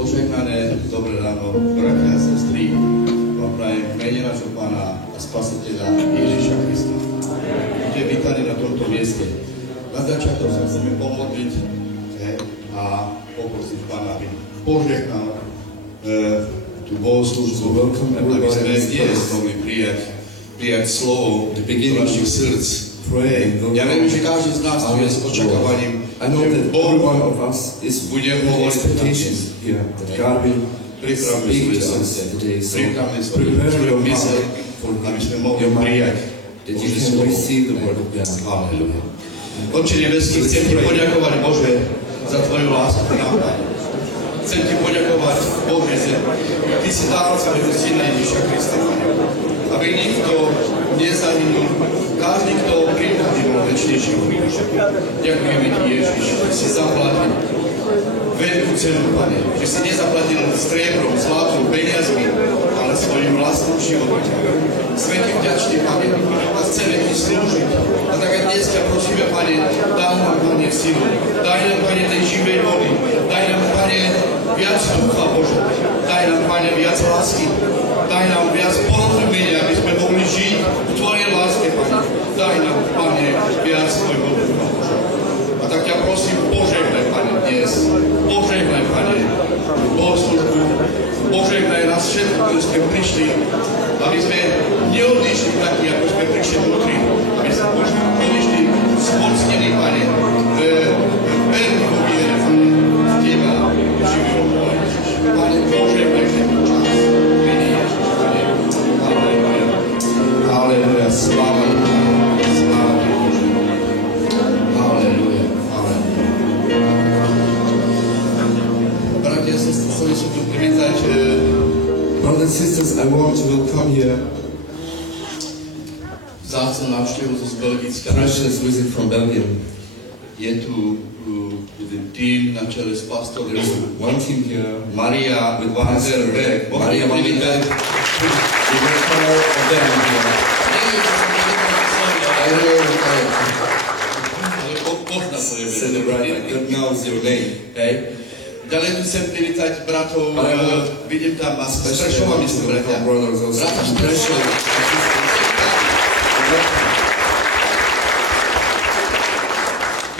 Požehnané, dobré ráno, bratia a sestry, vám prajem v mene nášho Pána a Spasiteľa Ježiša Krista. Buďte vítaní na tomto mieste. Na začiatok sa chceme pomodliť a poprosiť Pána, aby požehnal tú bohoslúžbu, aby sme dnes mohli prijať slovo do našich srdc. Ja viem, že každý z nás je s očakávaním, že Boh bude hovoriť pripravme svoje srdce, pripravme svoju myseľ, aby sme mohli prijať Božie slovo. Halleluja. Otče nebeský, chcem ti poďakovať, Bože, za tvoju lásku na Pane. Chcem ti poďakovať, Bože, že ty si dal svojho syna Ježiša Krista, aby nikto nezahynul, každý, kto príde do večnejšieho života. Ďakujeme ti, Ježiš, že si zaplatil veľkú cenu, Pane, že si nezaplatil striebrom, zlatom, peniazmi, ale svojim vlastným životom. Sme ti vďační, Pane, a chceme ti slúžiť. A tak aj dnes ťa prosíme, Pane, daj nám, Pane, silu, daj nám, Pane, tej živej vody, daj nám, Pane, viac ducha, Bože, daj nám, Pane, viac lásky, daj nám viac porozumenia, aby sme mohli žiť v tvojej láske, Pane. Daj nám, Pane, viac svojho ducha, Bože. A tak ťa prosím, požehnaj, Pane, dnes. Požehnaj, Pane, bohoslužbu. Požehnaj nás všetko, ktorí sme prišli, aby sme neodišli takí, ako sme prišli vnútri. Aby sme odišli zmocnení, Pane, verní vo viere, Pane, v Teba, živého Boha, Ježiš. Pane, požehnaj tento čas. Vini, Ježiš, Pane. Halleluja. Halleluja. Sláva Boha. Sláva Bože. Halleluja. Halleluja. Bratia a sestry, chceli som tu privítať. Brothers and sisters, I want to welcome here. Za vzácnu návštevu z Belgicka. Precious visit from Belgium. Je tu tým na čele s pastorom. There's one team here. Maria With Van der Pastor Beek. Maria Van der Beek. We will call them here. I don't know what celebrate. I don't know your name. Hej. Ďalej tu chcem privítať bratov, vidím tam vás z Prešova, myslím, bratia. Brata z Prešova.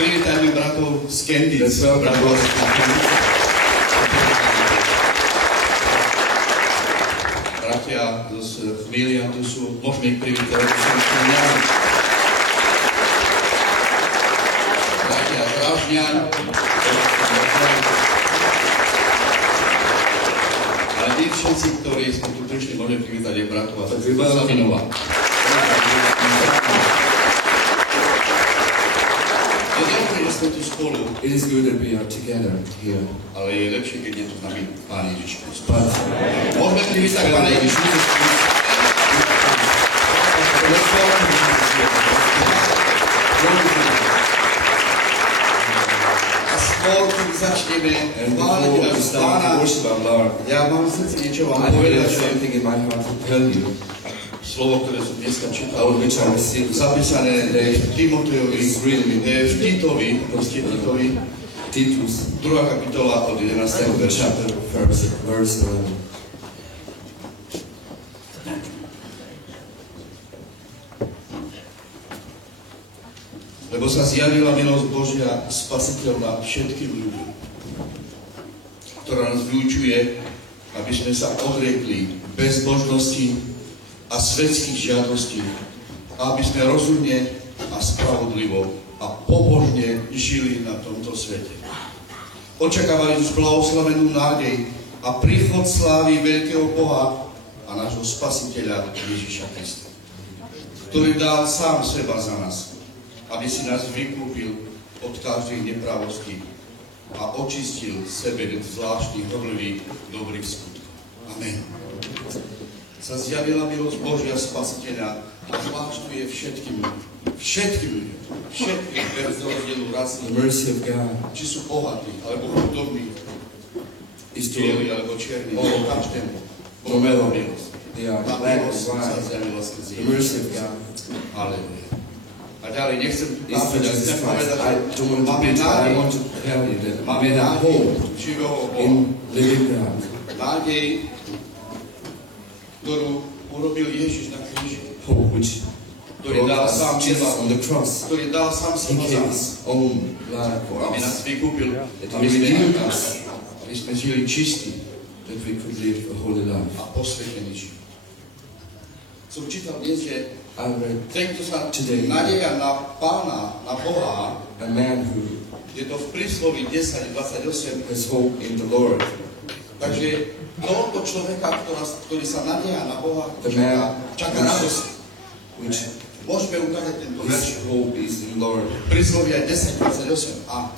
Privítajme bratov z Kendic. Bratov z Kendic. Bratia z Chvília, tu sú, môžeme ich privítať. Bratia z Rážňan. Ale vy všetci, ktorí sme tu prišli, môžeme privítať aj bratov a Slavinova. Je dobré, že sme tu spolu. It is good that we are together here. Ale je lepšie, keď je tu s nami Pán Ježiš Kristus. But Môžeme privítať Pána Ježiša Krista. A skôr, keď začneme chváliť náš Pána, ja mám v srdci niečo vám povedať, že slovo, ktoré som dneska čítal, zapísané v Timotejovi, v Titovi, Titus, 2. kapitola od 11. verša. Verse 11. Lebo sa zjavila milosť Božia spasiteľná všetkým ľuďom, ktorá nás vyučuje, aby sme sa odriekli bezbožnosti a svetských žiadostí, aby sme rozumne a spravodlivo a pobožne žili na tomto svete. Očakávali blahoslavenú nádej a príchod slávy veľkého Boha a nášho Spasiteľa Ježiša Krista, ktorý dal sám seba za nás, aby si nás vykúpil od každej nepravosti a očistil sebe zvláštnych horlivých dobrých skutkov. Amen. Sa zjavila milosť Božia Spasiteľa a zvláštuje všetkým ľuďom, všetkým bez rozdielu rasy, či sú bohatí, alebo chudobní, bieli, alebo čierni, každému. Božia milosť. Tá milosť sa zjavila skrze Ježiša. Halleluja. A ďalej, nechcem chcem povedať, že máme nádej živého Boha. Nádej, ktorú urobil Ježiš na kríži. Ktorý dal sám seba za nás. Aby nás vykúpil, aby sme žili čistí a posvetení život. Som čítal dnes, že ten, kto sa nadeja na Pána, na Boha, je to v prísloví 10:28. Takže tohoto človeka, ktorý sa nadeja na Boha, čaká radosť. Môžeme ukázať tento verš. Príslovia 10:28. A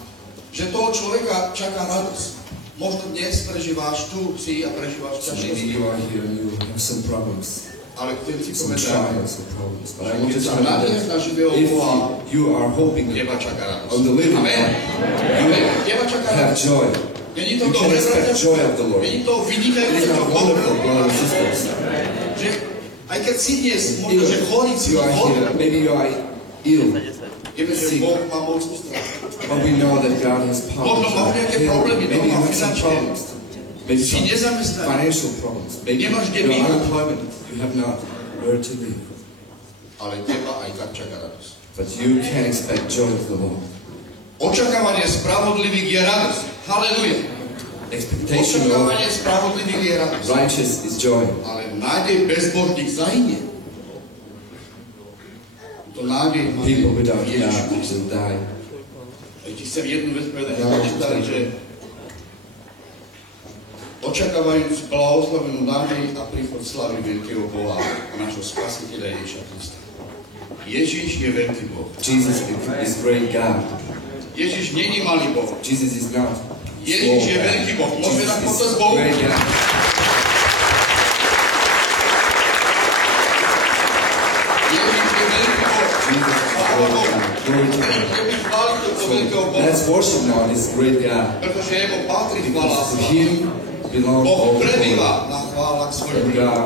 že toho človeka čaká radosť. Možno dnes prežíváš tu si a prežíváš ťažkosti. Ale chcem si povedať, že keď sa nadejaš na živého Boha, teba čaká radosť. Amen. Teba čaká radosť. Není to dobré, bratia? Není to vynikajúce, čo Boh robí? Že aj keď si dnes, možno, že chorý si chorý, vieme, že Boh má moc uzdraviť. Možno máš nejaké problémy doma, finančné. Si nezamestnaný. Nemáš kde bývať. Ale teba aj tak čaká radosť. Očakávanie spravodlivých je radosť. Halleluja. Očakávanie spravodlivých je radosť. Righteous is joy. Ale nádej bezbožných zahynie. To nádej People without God will die. Ti chcem jednu vec povedať, čítali, že očakávajúc blahoslavenú nádej a príchod slávy veľkého Boha a nášho Spasiteľa Ježiša Krista. Ježiš je veľký Boh. Jesus is great God. Ježiš není malý Boh. Jesus is not. Ježiš je veľký Boh. Môžeme dať potles Bohu. Ježiš je Let's worship now this great God. Pretože jemu patrí chvála a To sláva. Him belong Boh all the prebýva glory. na chválach svojich. And God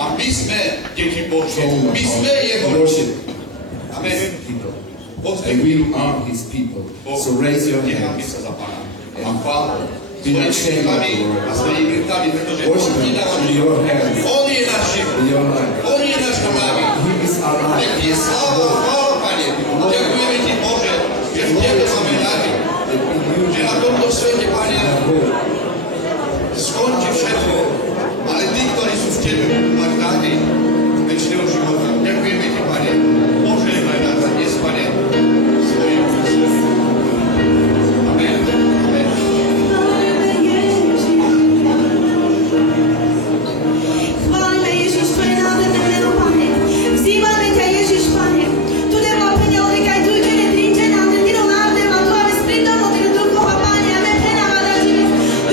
A my sme deti Božie. told My sme jeho. worship Amen. people. And Pozdravím. we are His people. So raise your Nechajme hands. sa za Pána. A chvála. Be not ashamed of the Lord. A svojimi rukami, pretože Worship On je Him náš. with your hands, On je náš život. with your life. On je náš návi. He is our life. Nech je sláva, chvála, Pane. Ďakujeme Ti, Bože, že v Tebe máme nádej. Že na tomto svete, Pane, skončí všetko. Ale tí, ktorí sú v Tebe, máš nádej večného života. Ďakujeme Ti, Pane. Požehnaj nás dnes, Pane, svojim úsmom. Amen. Amen. Chválime Ježiš, tvoje nádherné meno, Pane. Vzývame ťa, Ježiš, Pane. Tu devo Peňol, nekaj tu ide, netrinče nám, ten tyro nádherná, tu ave sprítomno, ten duchova, Pane, a me prenávada Ti, a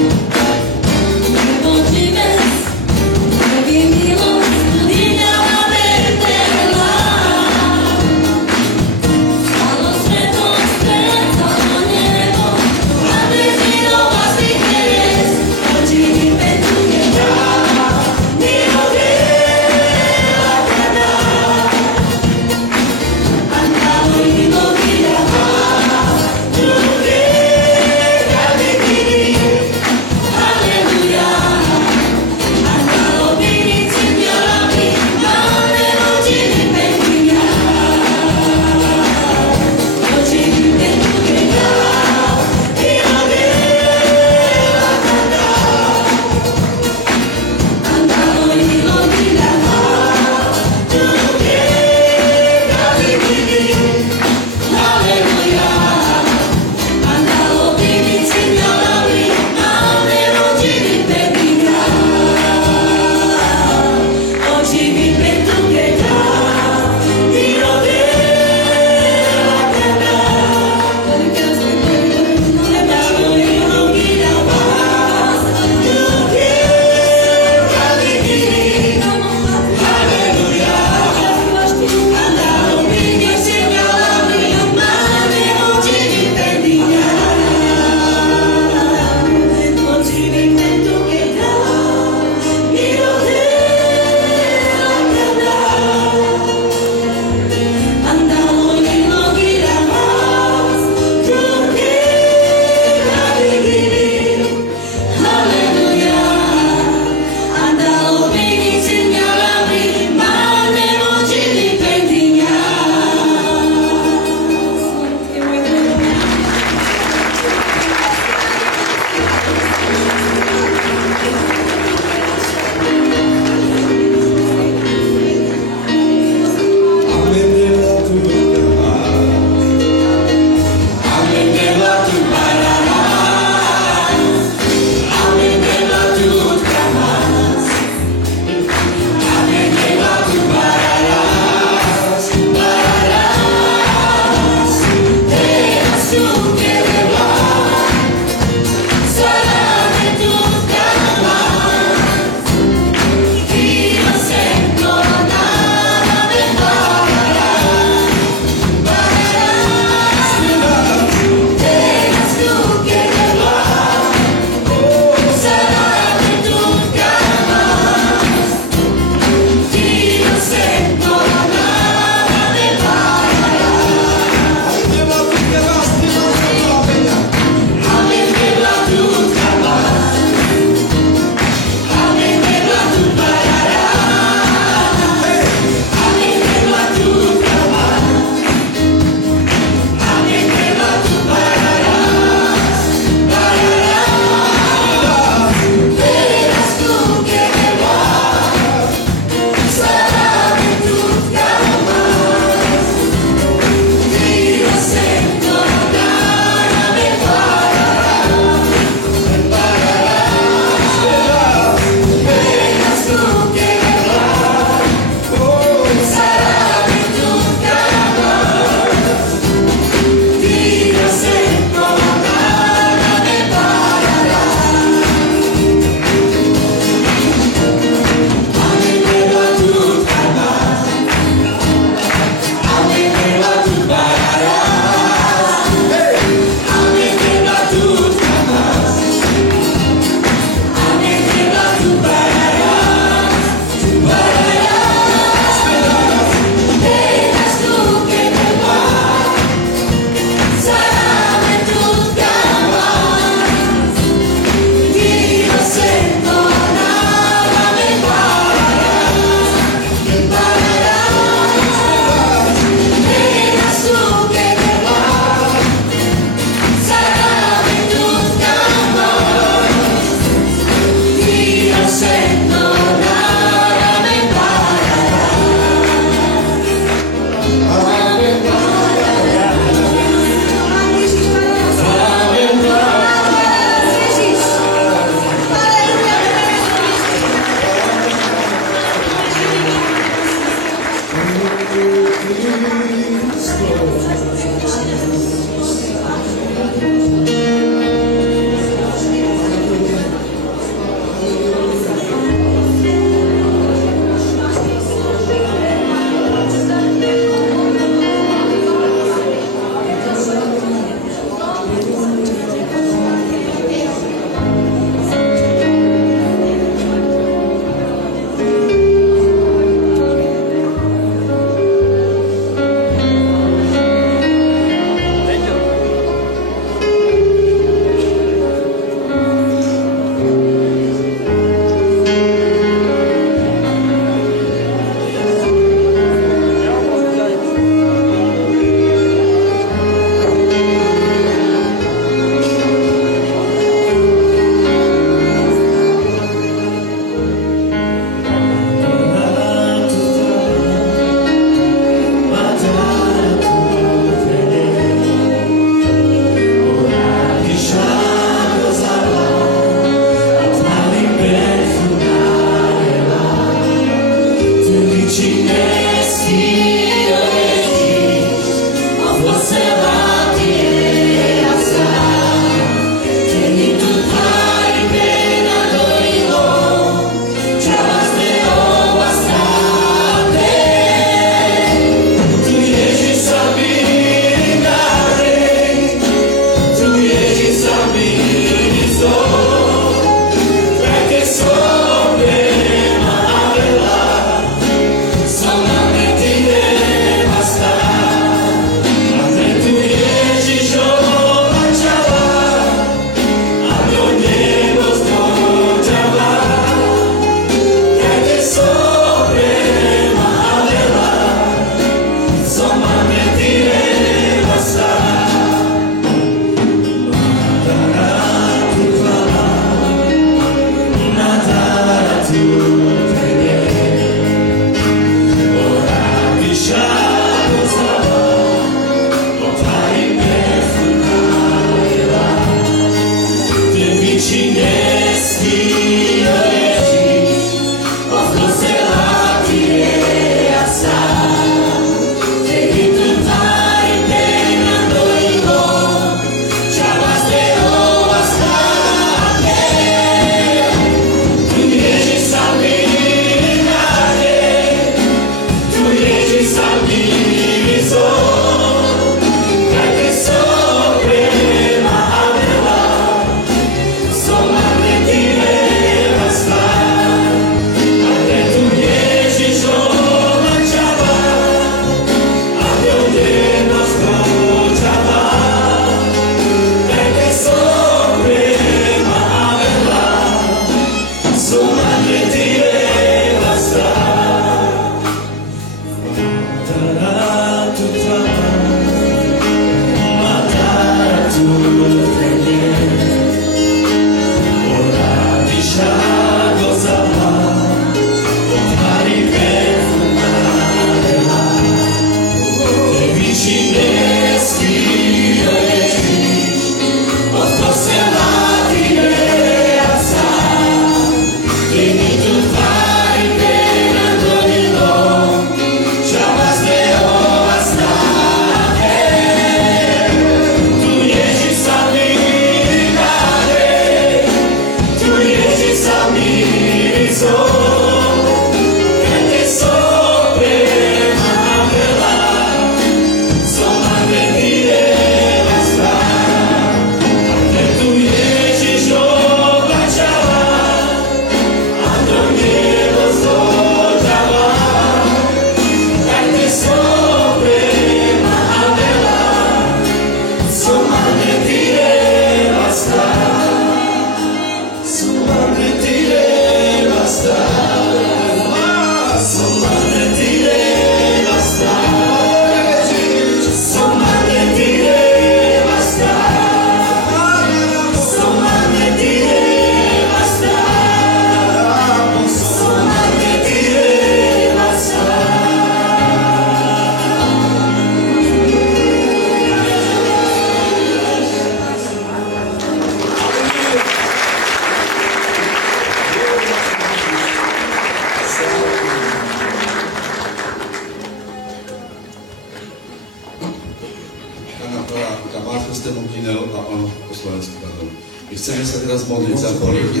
Chceme sa teraz modliť za chorých.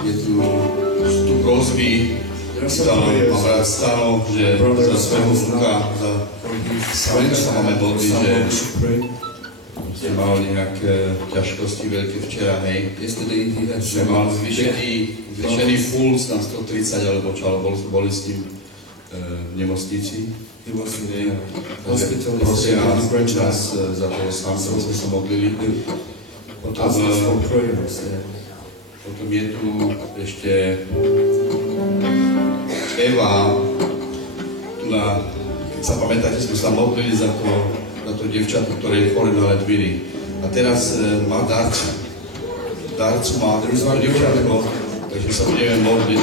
Je tu prosby, mám rád stanov, že za svojho vnúka, za svojho sa máme modliť, že mal nejaké ťažkosti veľké včera, hej. Že mal zvýšený puls na 130 alebo čo, ale boli s ním v nemocnici. Prosím nás za toho sám, sme sa modlili. Potom je tu ešte Eva, keď sa pamätáte, sme sa modlili za to dievčatko, ktoré je chore na ledviny. A teraz má darcu. Darcu má dievčatko, takže sa budeme modliť,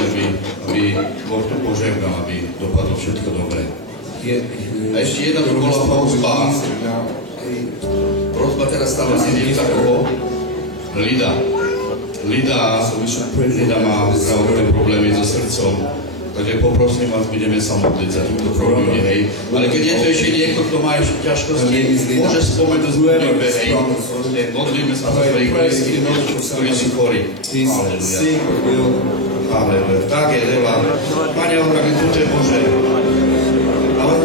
aby Boh to požehnal, aby dopadlo všetko dobre. A ešte jedna tu bola prosba. Prosba teraz stále si dievčatko Lida má zdravotné problémy so srdcom, takže poprosím vás, budeme sa modliť za túto problémy, hej. Ale keď je to ešte niekto, kto má ešte ťažkosti, môže spomenúť z modlitbe, hej. Modlíme sa za svojich blízkych, ktorí sú chorí. Halleluja. Tak je, Eva. Pane, tak tu je Bože. Ale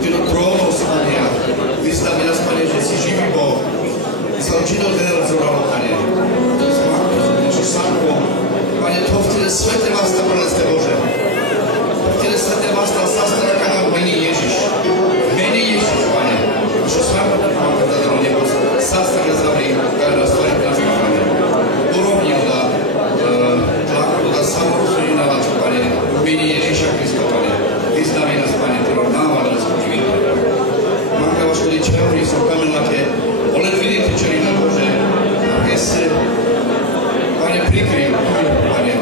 ty do trónov, Pane, vystaví nás, Pane, že si živý Boh. Ty sa učinil generalizovalo, Pane. Sanko, Pane, to vtedy svete vás tam preleste, Bože. Vtedy svete vás tam zastane, kada v mene Ježiš. V mene Ježiš, Pane. Čo svako mám kada do nebo, zastane zavri, kada nás tvorí naši, Pane. Urovni da tlaku, da samorozumí na vás, Pane. V mene Ježiša Krista, Pane. Vystaví nás, Pane, ktorá náva nás učinil. Máka vaš ľudí čehorí, som kamenláte, ale vidíte, čerina Bože, a keď se Pane, prikryj, Pane,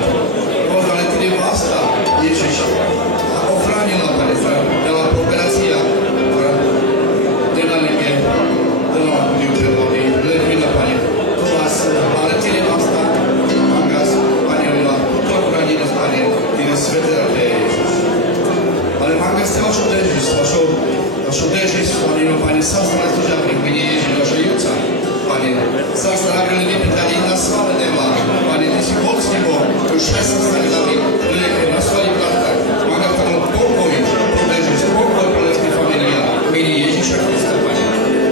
duša sa stane nami, ľudia, ktorí na svojich vládkach, mága v tomu pokoj, pretože spokoj pre ľudských familiá, mení Ježiša Krista, Pane.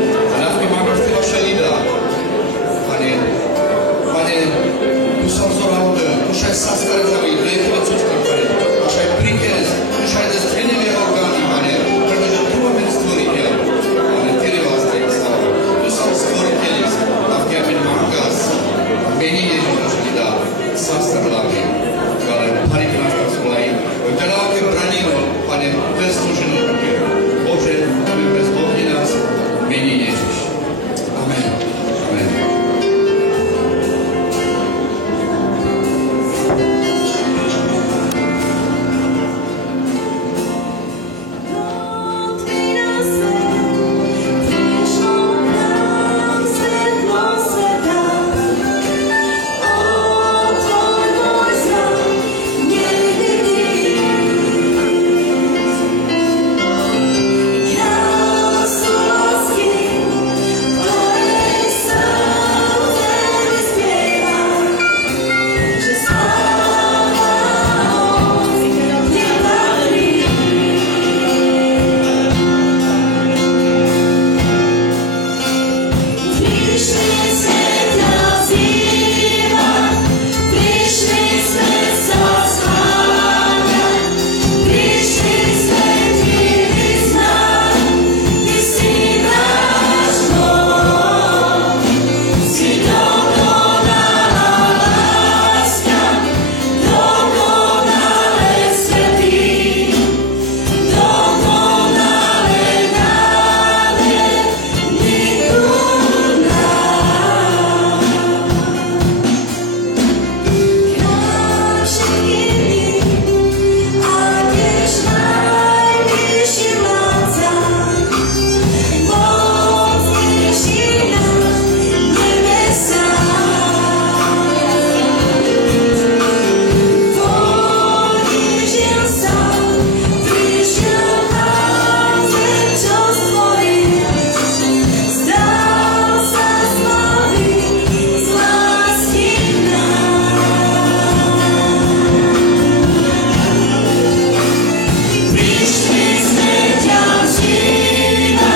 A navky mága v tej vaše lidá, Pane, tu som zoral, duša sa stane nami, ľudia, ktorí Pane, až aj príkez, už aj dnes trineme orgány, Pane, pretože tu máme stvoriteľ, Pane, Ty vás aj stále, tu som stvoriteľ, navky amen mágas, mení Ježiša Krista, sa stane ale Pane, nás tak svolají, veľké branilo, Pane, bez služenú ruke, Bože, bez Bohne nás, mení Ježiš. Amen. Amen. Vyšli sme ťa vzývať,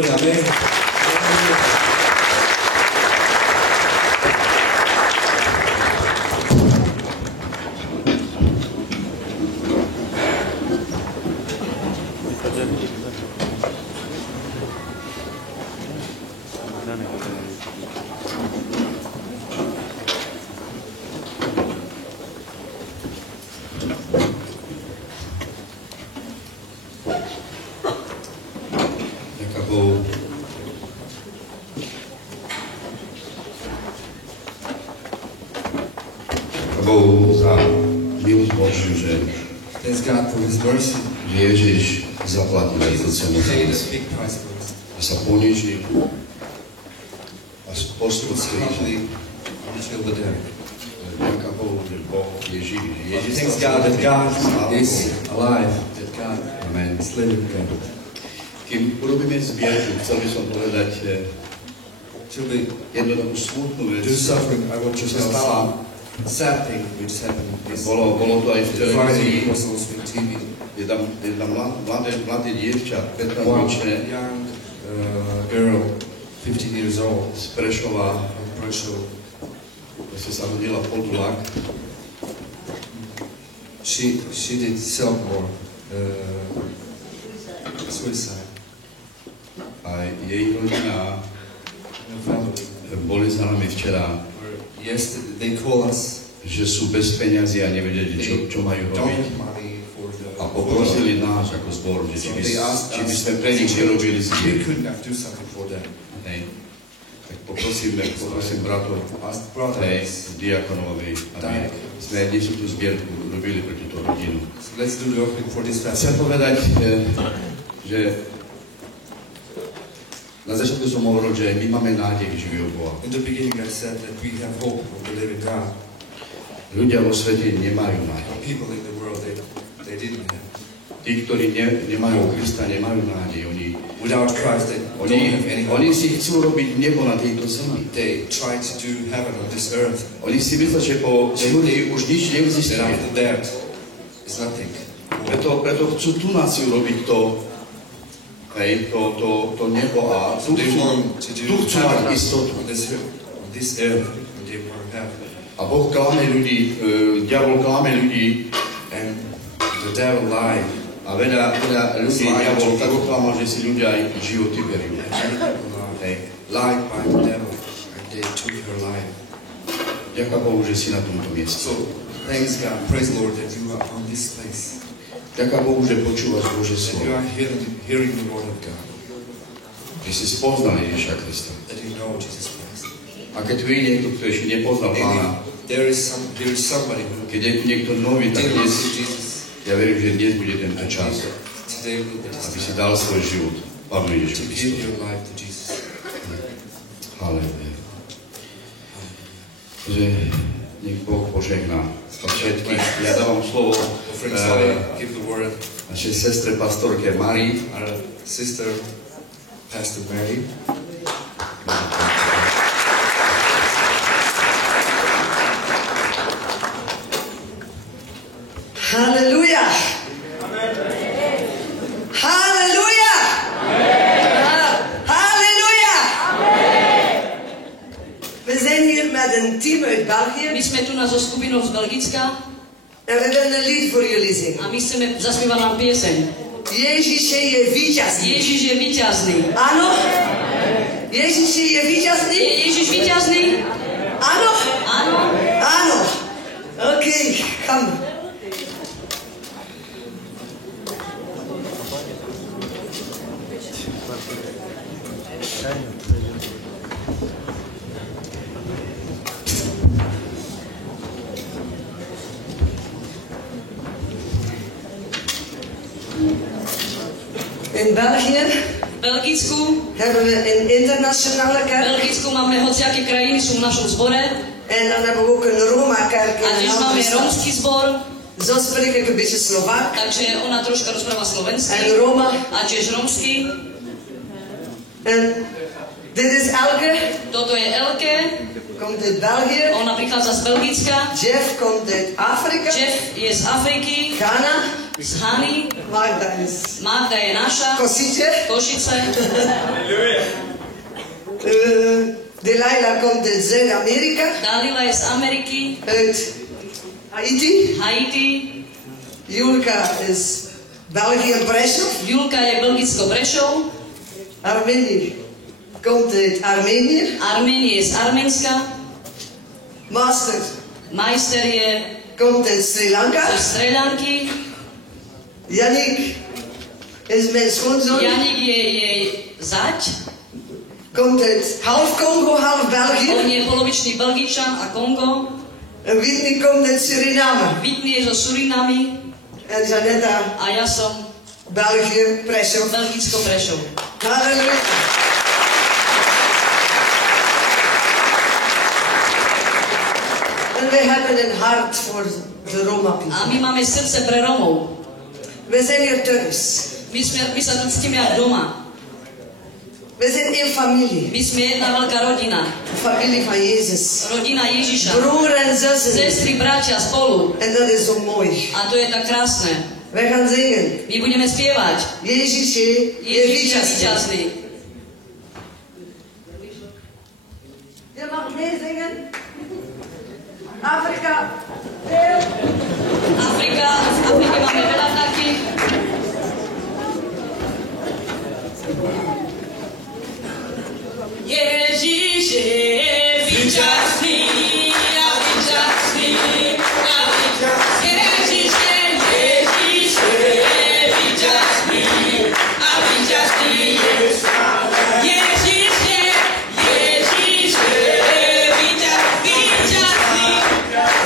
Pastore, amen. Bohu za milosť Božiu, že Thanks God for His mercy. Ježiš zaplatil túto cenu za Paid a nás. big price for us. A sa ponížil a spôsobil Was humbly until the death. Ďaká Bohu, že Boh je živý. Ježiš Thanks sa God that God zbaví. is alive. That God Amen. is living again. Kým urobíme zbierku, chcel by som povedať Till we jednoduchú smutnú vec. do suffering, I want to Čo sa tell stala? some sad thing which happened. Is Bolo to aj v televízii. Friday was also in TV. Jedna mladé dievča, 15 One ročné, young girl, 15 years old, z Prešova, from Prešov. sa rodila podulák. She did self-mord, suicide. A jej rodina Her family. boli za nami včera, Yesterday they call us. že sú bez peňazí a nevedeli, čo majú Don't robiť. have money for the. A poprosili nás ako zbor, že či by sme pre nich nerobili We zbierku. couldn't have do something for them. Hej. Tak poprosím bratov, Asked hej, brothers. diakonovi, aby sme dnes tú zbierku robili pre túto rodinu. So let's do the offering for this Chcem family. povedať, že na začiatku som hovoril, že my máme nádej živého Boha. In the beginning, I said that we have hope of the living God. Ľudia vo svete nemajú nádej. People in the world, they didn't have. Tí, ktorí nemajú Krista, nemajú nádej. Without Christ, they don't have any hope. Oni si chcú robiť nebo na tejto zemi. They try to do heaven on this earth. Oni si myslia, že po smrti už nič And neexistuje. after that, it's nothing. Preto chcú tú náciu robiť to nebo a tu They want to do chcú mať heaven istotu. on this earth, and they want to have. A Boh klame ľudí, diabol klame ľudí And the devil lied. a veľa ľudí diabol tak oklamal, že si ľudia aj životy berú. And many people Hej. lied by the devil, and they took her life. Ďakujem Bohu, že si na tomto mieste. So, thanks God, praise the Lord that you are on this place. Ďakujem Bohu, že počúvaš Božie That you slovo. are hearing the word of God. Že si spoznal Ježiša Krista. That you know Jesus Christ. A keď tu je niekto, kto ešte nepoznal Pána, Maybe there is somebody who keď je tu niekto nový, tak didn't dnes, see Jesus. ja verím, že dnes bude tento čas, Today will be aby this si time dal svoj život Pánu to Ježišu give Kristovi. your life to Jesus. Halleluja. Že nech Boh požehná všetkých. Ja dávam slovo Friends, I give the word našej sestre pastorke Marii. our sister, Pastor Mary. Hallelujah. Hallelujah. Hallelujah. We zijn hier met een team uit België My sme tu na so skupinou z Belgicka en we willen een lied voor jullie zingen. a my chceme zaspievať nám pieseň. Jezus je víťazný. Ježiš je víťazný. Áno? Jezus je víťazný? Je Ježiš víťazný? Áno? Áno. Áno. OK, come. In België V Belgicku, hebben we een internationale v kerk Belgicku máme hociaké krajiny, sú v našom zbore en dan hebben we ook een Roma-kerk a in een tiež máme andere stad. rómsky zbor, Zo spreek ik een beetje Slovak takže ona troška rozpráva slovensky en Roma. a tiež rómsky. En dit is Elke, Toto je Elke, komt uit België. ona prichádza z Belgicka. Jeff komt uit Afrika, Jeff je z Afriky, Ghana. z Hany, Magda je naša, Košice, Delilah komt uit Zuid-Amerika. Dalila je z Ameriky, Uit Haiti, Julka is België en Prešov. Julka je Belgicko Prešov, Armenië komt uit Armenië. Arménie je z Arménska, Majster je komt uit Sri Lanka. zo Sri Lanky, Yannick is mijn schoonzoon. Janik je jej zať, Komt uit half Congo, half on België. je polovičný Belgičan a Kongo, En Whitney komt uit Suriname. Whitney je zo Surinami En Janetta, a ja som België, Prešov. Belgicko Prešov. Halleluja. En wij hebben een hart voor de Roma A people. my máme srdce pre Romov. We zijn hier thuis. My sa tu cítime jak doma. We zijn één familie. My sme jedna veľká rodina. De familie van Jezus. Rodina Ježiša. Broer en zussen. Sestry, bratia spolu. En dat is zo mooi. A to je tak krásne. Wij gaan zingen. My budeme spievať. Jezus je Ježiš je víťaz. víťazný. Je mag meezingen. Afrika. Heel. Afrika, v Afrike máme veľa takých. Ježiš je víťazný, a víťazný, a víťazný. Ježiš je víťazný, a víťazný je stále. Ježiš je víťazný,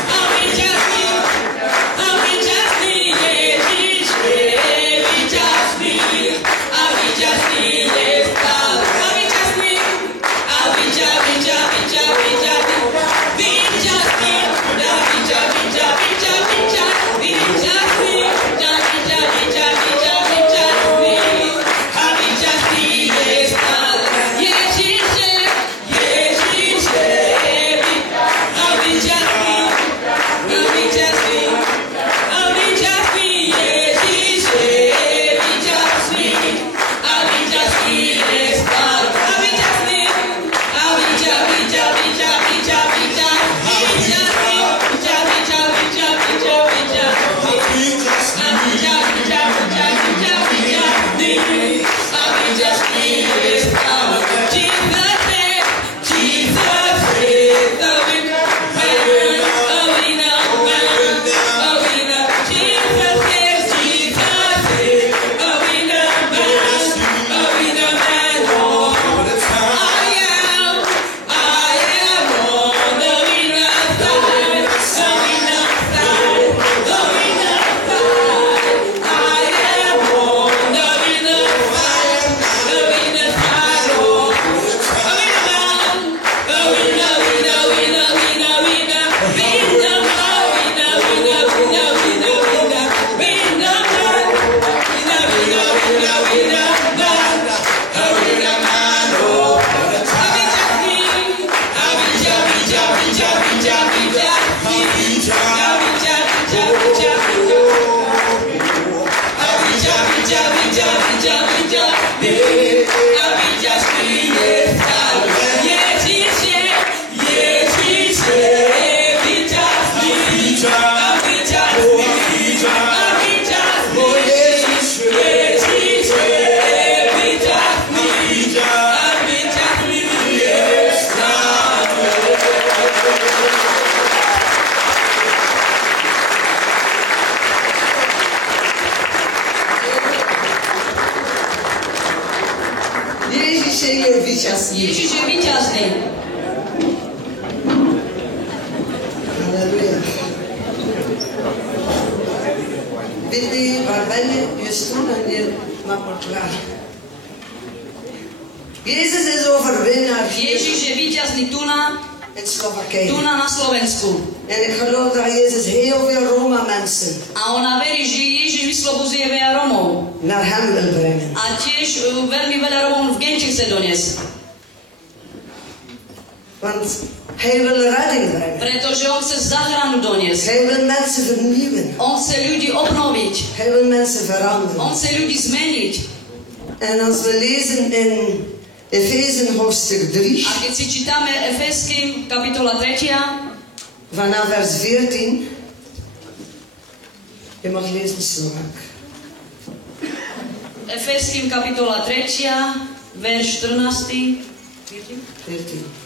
a víťazný, a víťazný. Ježiš je víťazný, a víťazný je stále. Ježiš je víťazný. Halleluja. Whitney, waar ben je? Je stoel en je maakt maar klaar. Jezus is overwinnaar Ježiš je víťazný tu in Slowakije. na Slovensku. En ik geloof dat Jezus heel veel Roma-mensen A ona verí, že Ježiš vyslobozuje veľa Romov. naar hem wil brengen. A tiež veľmi veľa Romov v Gente chce doniesť. Want hij wil redding brengen. Pretože on chce záchranu doniesť. Hij wil mensen vernieuwen. On chce ľudí obnoviť. Hij wil mensen veranderen. On chce ľudí zmeniť. En als we lezen in Efezen hoofdstuk 3, A keď si čítame Efeským kapitola 3, vanaf vers 14, je mag lezen Slovak. Efeským kapitola 3, verš 14. 14.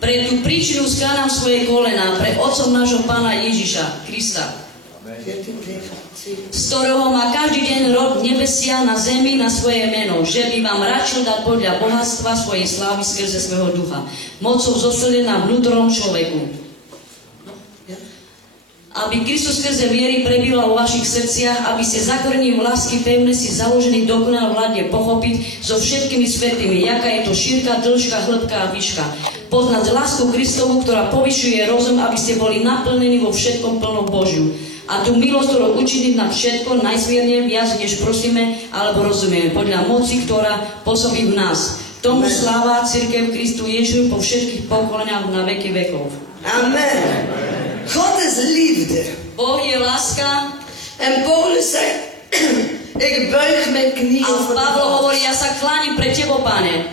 Pre tú príčinu skláňam svoje kolená pre Otcom nášho Pána Ježiša Krista, 14, z ktorého má každý deň rod nebesia na zemi na svoje meno, že by vám radšil dať podľa bohatstva svojej slávy skrze svojho ducha, mocou zosledená na vnútornom človeku. Aby Kristus skrze viery prebýval vo vašich srdciach, aby ste zakorením lásky pevne si založený dokonal vládne pochopiť so všetkými svätými, jaká je to šírka, dĺžka, hĺbka a výška. Poznať lásku Kristovu, ktorá povyšuje rozum, aby ste boli naplnení vo všetkom plnou Božiu. A tú milosť, ktorú učiniť nám všetko najsmierne viac, než prosíme alebo rozumieme, podľa moci, ktorá pôsobí v nás. Tomu sláva cirkev Kristu Ježišu po všetkých pokoleniach na veky vekov. Amen. God is liefde. Boh je láska. En Paulus zegt, ik buig mijn knieën A voor Pavlo de hovorí, ja sa klánim pre Tebo, Pane.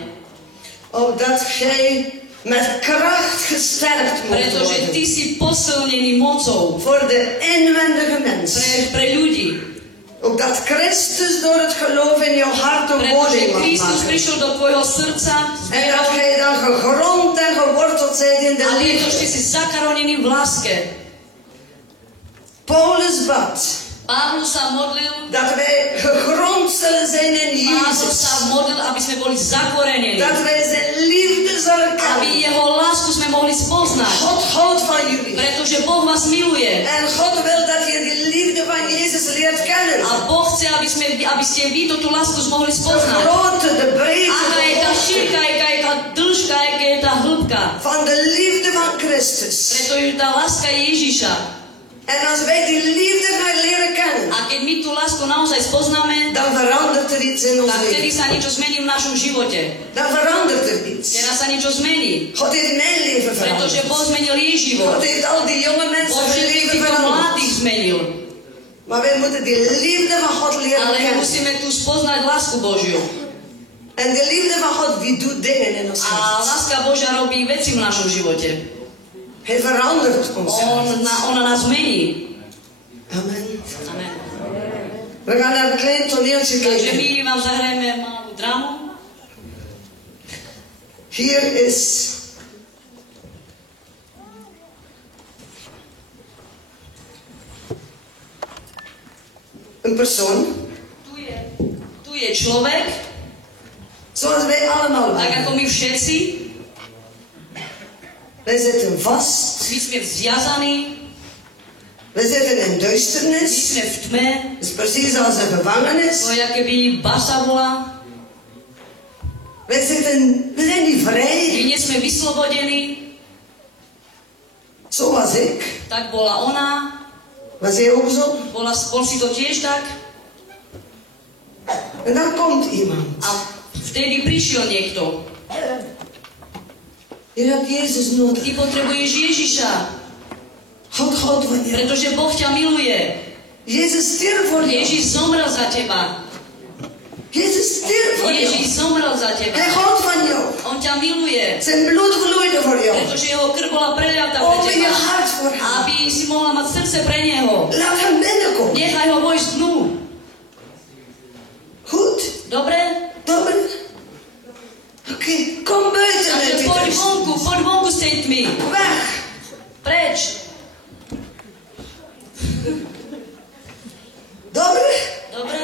opdat gij met kracht gesterkt moet Pretože worden. Ty si posilnený mocou Voor de inwendige mens. pre ľudí. Opdat Christus door het geloof in jouw hart een Pretože woning mag Kristus maken. prišiel do tvojho srdca En dat gij dan gegrond en geworteld zijt in de a liefde. pretože si zakaronený v láske. Paulus bad Pavlus sa modlil, dat wij gegrond zullen zijn in Pavlus sa Jezus. modlil, aby sme boli zakorenení. Dat wij zijn liefde zullen Aby kennen. jeho lásku sme mohli spoznať. God houdt van jullie. Pretože Boh vás miluje. En God wil dat je die liefde van Jezus leert kennen. A Boh chce, aby ste vy tú lásku mohli De spoznať. grootte, de breedte, Aká je tá de hoogte šírka, aká je tá dĺžka, aká je tá hĺbka. van de liefde van Christus. Pretože tá láska Ježiša. En als wij die liefde gaan leren kennen, A keď my tú lásku naozaj spoznáme, dan verandert er iets in ons tak vtedy leven. sa niečo zmení v našom živote. Dan verandert er iets. Teraz sa niečo zmení. God heeft mijn leven Pretože veranderd. Boh zmenil jej život. God heeft al die jonge mensen Boh hun všetkých leven týchto veranderd. mladých zmenil. Maar wij moeten die liefde van God leren Ale my kennen. musíme tu spoznať lásku Božiu. En de liefde van God, die doet dingen in ons A hart. láska Božia robí veci v našom živote. Hij verandert ons hart. Ona nás mení. Amen. Amen. We gaan naar een klein toneeltje Takže kijken. my vám zahrajeme malú drámu. Hier is een persoon, Tu je človek, zoals wij allemaal tak waren. ako my všetci. Wij zitten vast, My sme zviazaní, wij zitten in my duisternis. sme v tme, Het is precies als een gevangenis. to je keby basa bola. We zijn niet My vrij, nie sme vyslobodení, zo was ik. tak bola ona, Was jij ook zo? bol si to tiež tak. En dan komt iemand. A vtedy prišiel niekto. Je hebt Jezus nodig. Ty potrebuješ Ježiša, God houdt van je. pretože Boh ťa miluje. Jezus stierf voor je. Ježiš zomrel za teba. Jezus stierf voor Ježiš je. zomrel za teba. Hij houdt van jou. On ťa miluje, Zijn bloed vloeide voor jou. pretože jeho krv bola preliata pre Open je teba. hart voor hem. Aby si mohla mať srdce pre neho. Laat hem binnenkomen. Nechaj ho vojsť dnu. Goed? Dobre? Dobre? Oké, kom buiten Takže met dit poď huis. vonku z tej tmy. Weg. Preč. Dobre? Dobre?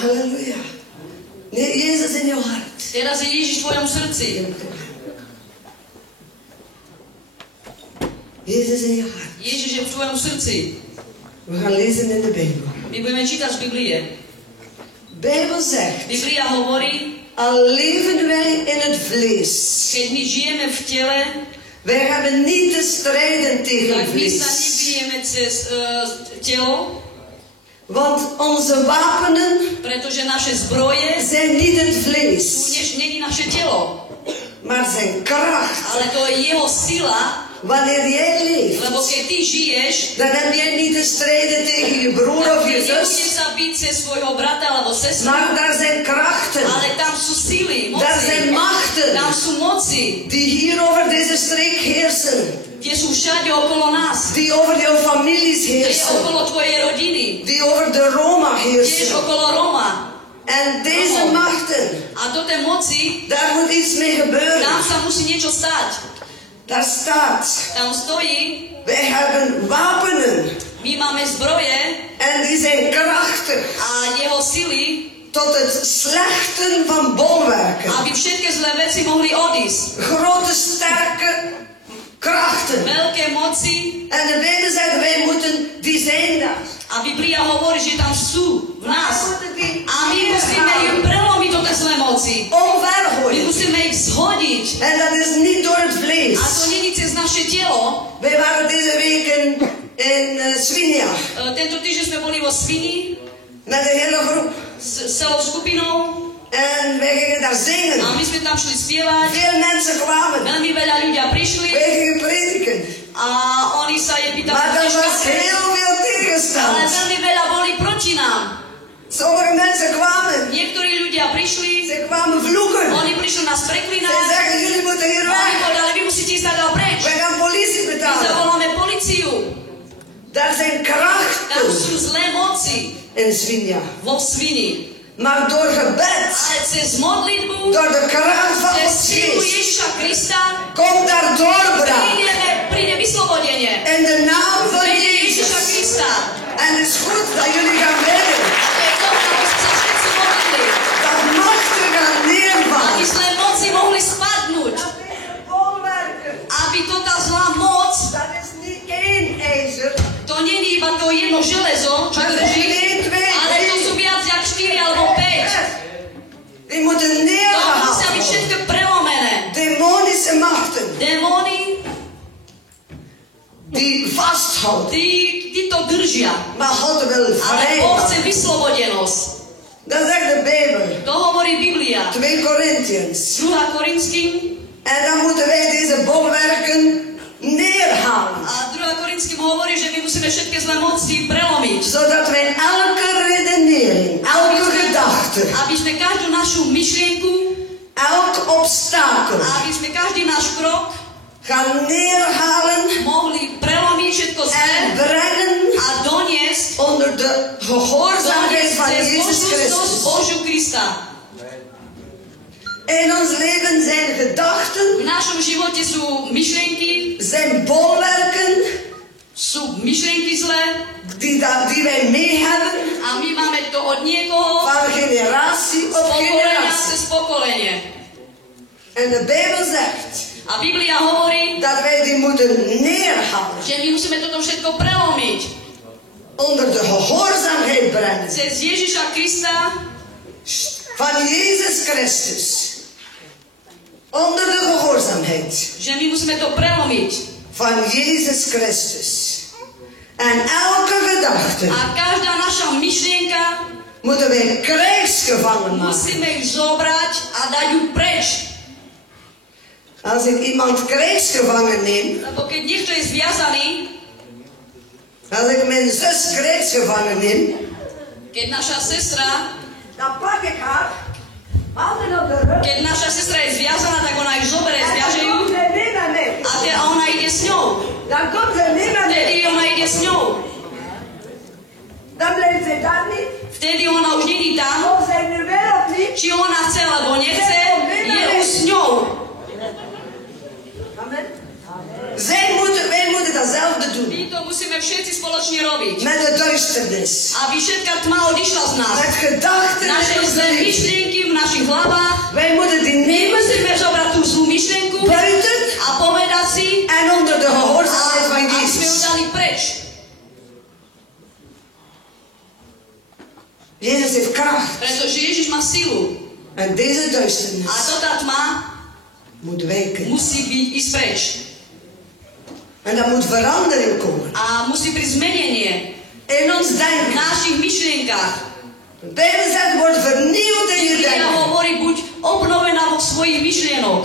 Halleluja. Nee, Jezus in jouw hart. Teraz je Ježiš v tvojom srdci. Jezus in jouw hart. Ježiš je v tvojom srdci. We gaan lezen in de Bijbel. My budeme čítať z Biblie. Bijbel zegt, Biblia hovorí, al leven wij in het vlees, keď my žijeme v tele, wij hebben niet te strijden tegen tak my vlees. sa nebijeme cez telo, Want onze wapenen pretože naše zbroje zijn niet het sú vlees. není naše telo. Maar zijn kracht, ale to je jeho sila, wanneer jij leeft, lebo keď ty žiješ, dan heb jij niet te strijden tegen je broer of je nebudeš zus. sa biť cez svojho brata alebo sestru, Maar daar zijn krachten, ale tam sú sily, daar moci, zijn machten, tam sú moci, die hier over deze streek heersen. tie sú všade okolo nás, Die over jouw families tie heersen. okolo tvojej rodiny, Die over de Roma tiež heersen. okolo Roma. En deze machten, A do tej moci, daar moet iets mee gebeuren. tam sa musí niečo stať. Daar staat, Tam stojí, wij hebben wapenen. my máme zbroje En die zijn krachtig a jeho sily, tot het slechten van bolwerken. aby všetky zlé veci mohli odísť. Grote, sterke krachten. Veľké moci, En de Bijbel zegt, wij moeten, die zijn daar. a Biblia hovorí, že tam sú v We nás. moeten die A my musíme ju prelomiť do tej zlé moci. My omvergooien. musíme ich zhodiť. En dat is niet door het A vlees. to nie cez naše telo. Wij waren deze week in Svinja Tento týždeň sme boli vo Svini met de hele groep. s celou skupinou En wij gingen daar zingen. a my sme tam šli spievať. Veel mensen kwamen. Veľmi veľa ľudia prišli Wij gingen prediken. a oni sa je pýtali, Maar er was ale heel veel tegenstand. veľmi veľa boli proti nám. Sommige mensen kwamen. Niektorí ľudia prišli, Ze kwamen vloeken. oni prišli nás Ze preklinať. zeggen, jullie moeten hier Oni weg. povedali, vy musíte ísť takto preč. Wij gaan politie My betalen. zavoláme policiu. Daar zijn Tam krachten sú zlé moci in Svinja. vo Svini. Maar door gebed, Ale cez modlitbu, door de kracht van cez God silu Geest, Ježiša Krista komt daar doorbraak. príde vyslobodenie. In de naam van Príde Ježiša Jezus. Krista. En het is goed dat jullie gaan bidden. A je to, aby sme sa všetci modlili. Dat machten gaan Aby neervallen. zlé moci mohli spadnúť. Dat deze bolwerken, Aby to tá zlá moc, dat is niet één ijzer. to nie je iba to jedno železo, čo Dat is drží, niet één, twee, ale to sú drie. viac jak 4 alebo 5. Die moeten To musia byť neergehaald všetko prelomené. Demonische machten Démoni, die vasthouden. tí to držia. Maar God wil Ale Boh chce vrij. vyslobodenosť. Dat zegt de Bijbel. To hovorí Biblia. 2 Corinthians. 2. Korinským En dan moeten wij deze bolwerken neerhalen. a 2. Korinským hovorí, že my musíme všetky zlé moci prelomiť. Zodat wij elke redenering, elke gedachte, Aby sme každú našu myšlienku, elk obstakel aby sme každý náš krok gaan neerhalen mohli prelomiť všetko zlé en brengen a doniesť onder de gehoorzaamheid van cez Jezus poslušnosť Christus. Božiu Krista. In ons leven zijn gedachten, V našom živote sú myšlienky, zijn bolwerken sú myšlienky zlé die wij mee hebben a my máme to od niekoho van generatie z op pokolenia generatie. cez pokolenie. En de Bijbel zegt A Biblia hovorí, dat wij die moeten neerhalen, že my musíme toto všetko prelomiť onder de gehoorzaamheid brengen cez Ježiša Krista, van Jezus Christus. Onder de gehoorzaamheid že my musíme to prelomiť. van Jezus Christus. En elke gedachte A každá naša myšlienka moeten wij krijgsgevangen maken. musíme ju zobrať a dať ju preč. Als ik iemand krijgsgevangen neem, Lebo keď niekto je zviazaný, als ik mijn zus krijgsgevangen neem, keď naša sestra, dan pak ik haar, altijd op de rug. keď naša sestra je zviazaná, tak ona ju zoberie, En zviaže dan ju komt zij mee naar mij. a ona ide s ňou. Dan komt zij mee naar mij. Vtedy ona ide s ňou. Dan blijft zij daar niet. Vtedy ona už není tam, Of zij nu wil of niet. či ona chce alebo nechce, je už s ňou. Amen. Wij moeten datzelfde doen. My to musíme všetci spoločne robiť. Met de duisternis. Aby všetká tma odišla z nás. Met gedachten Naše in ons zlé leven. myšlienky v našich hlavách. Wij moeten die My nemen musíme zobrať tú zlú myšlienku buiten a povedať si en onder de gehoorzaamheid van a sme ju Jezus. dali preč. Jezus heeft kracht. Pretože Ježiš má silu. En deze A duisternis to tá tma moet wijken. musí ísť preč. En dan moet verandering komen. A musí prísť zmenenie In ons v denken. našich myšlienkach. De Bijbel zegt, wordt vernieuwd in je Biblia denken. hovorí, buď obnovená vo svojich myšlienok.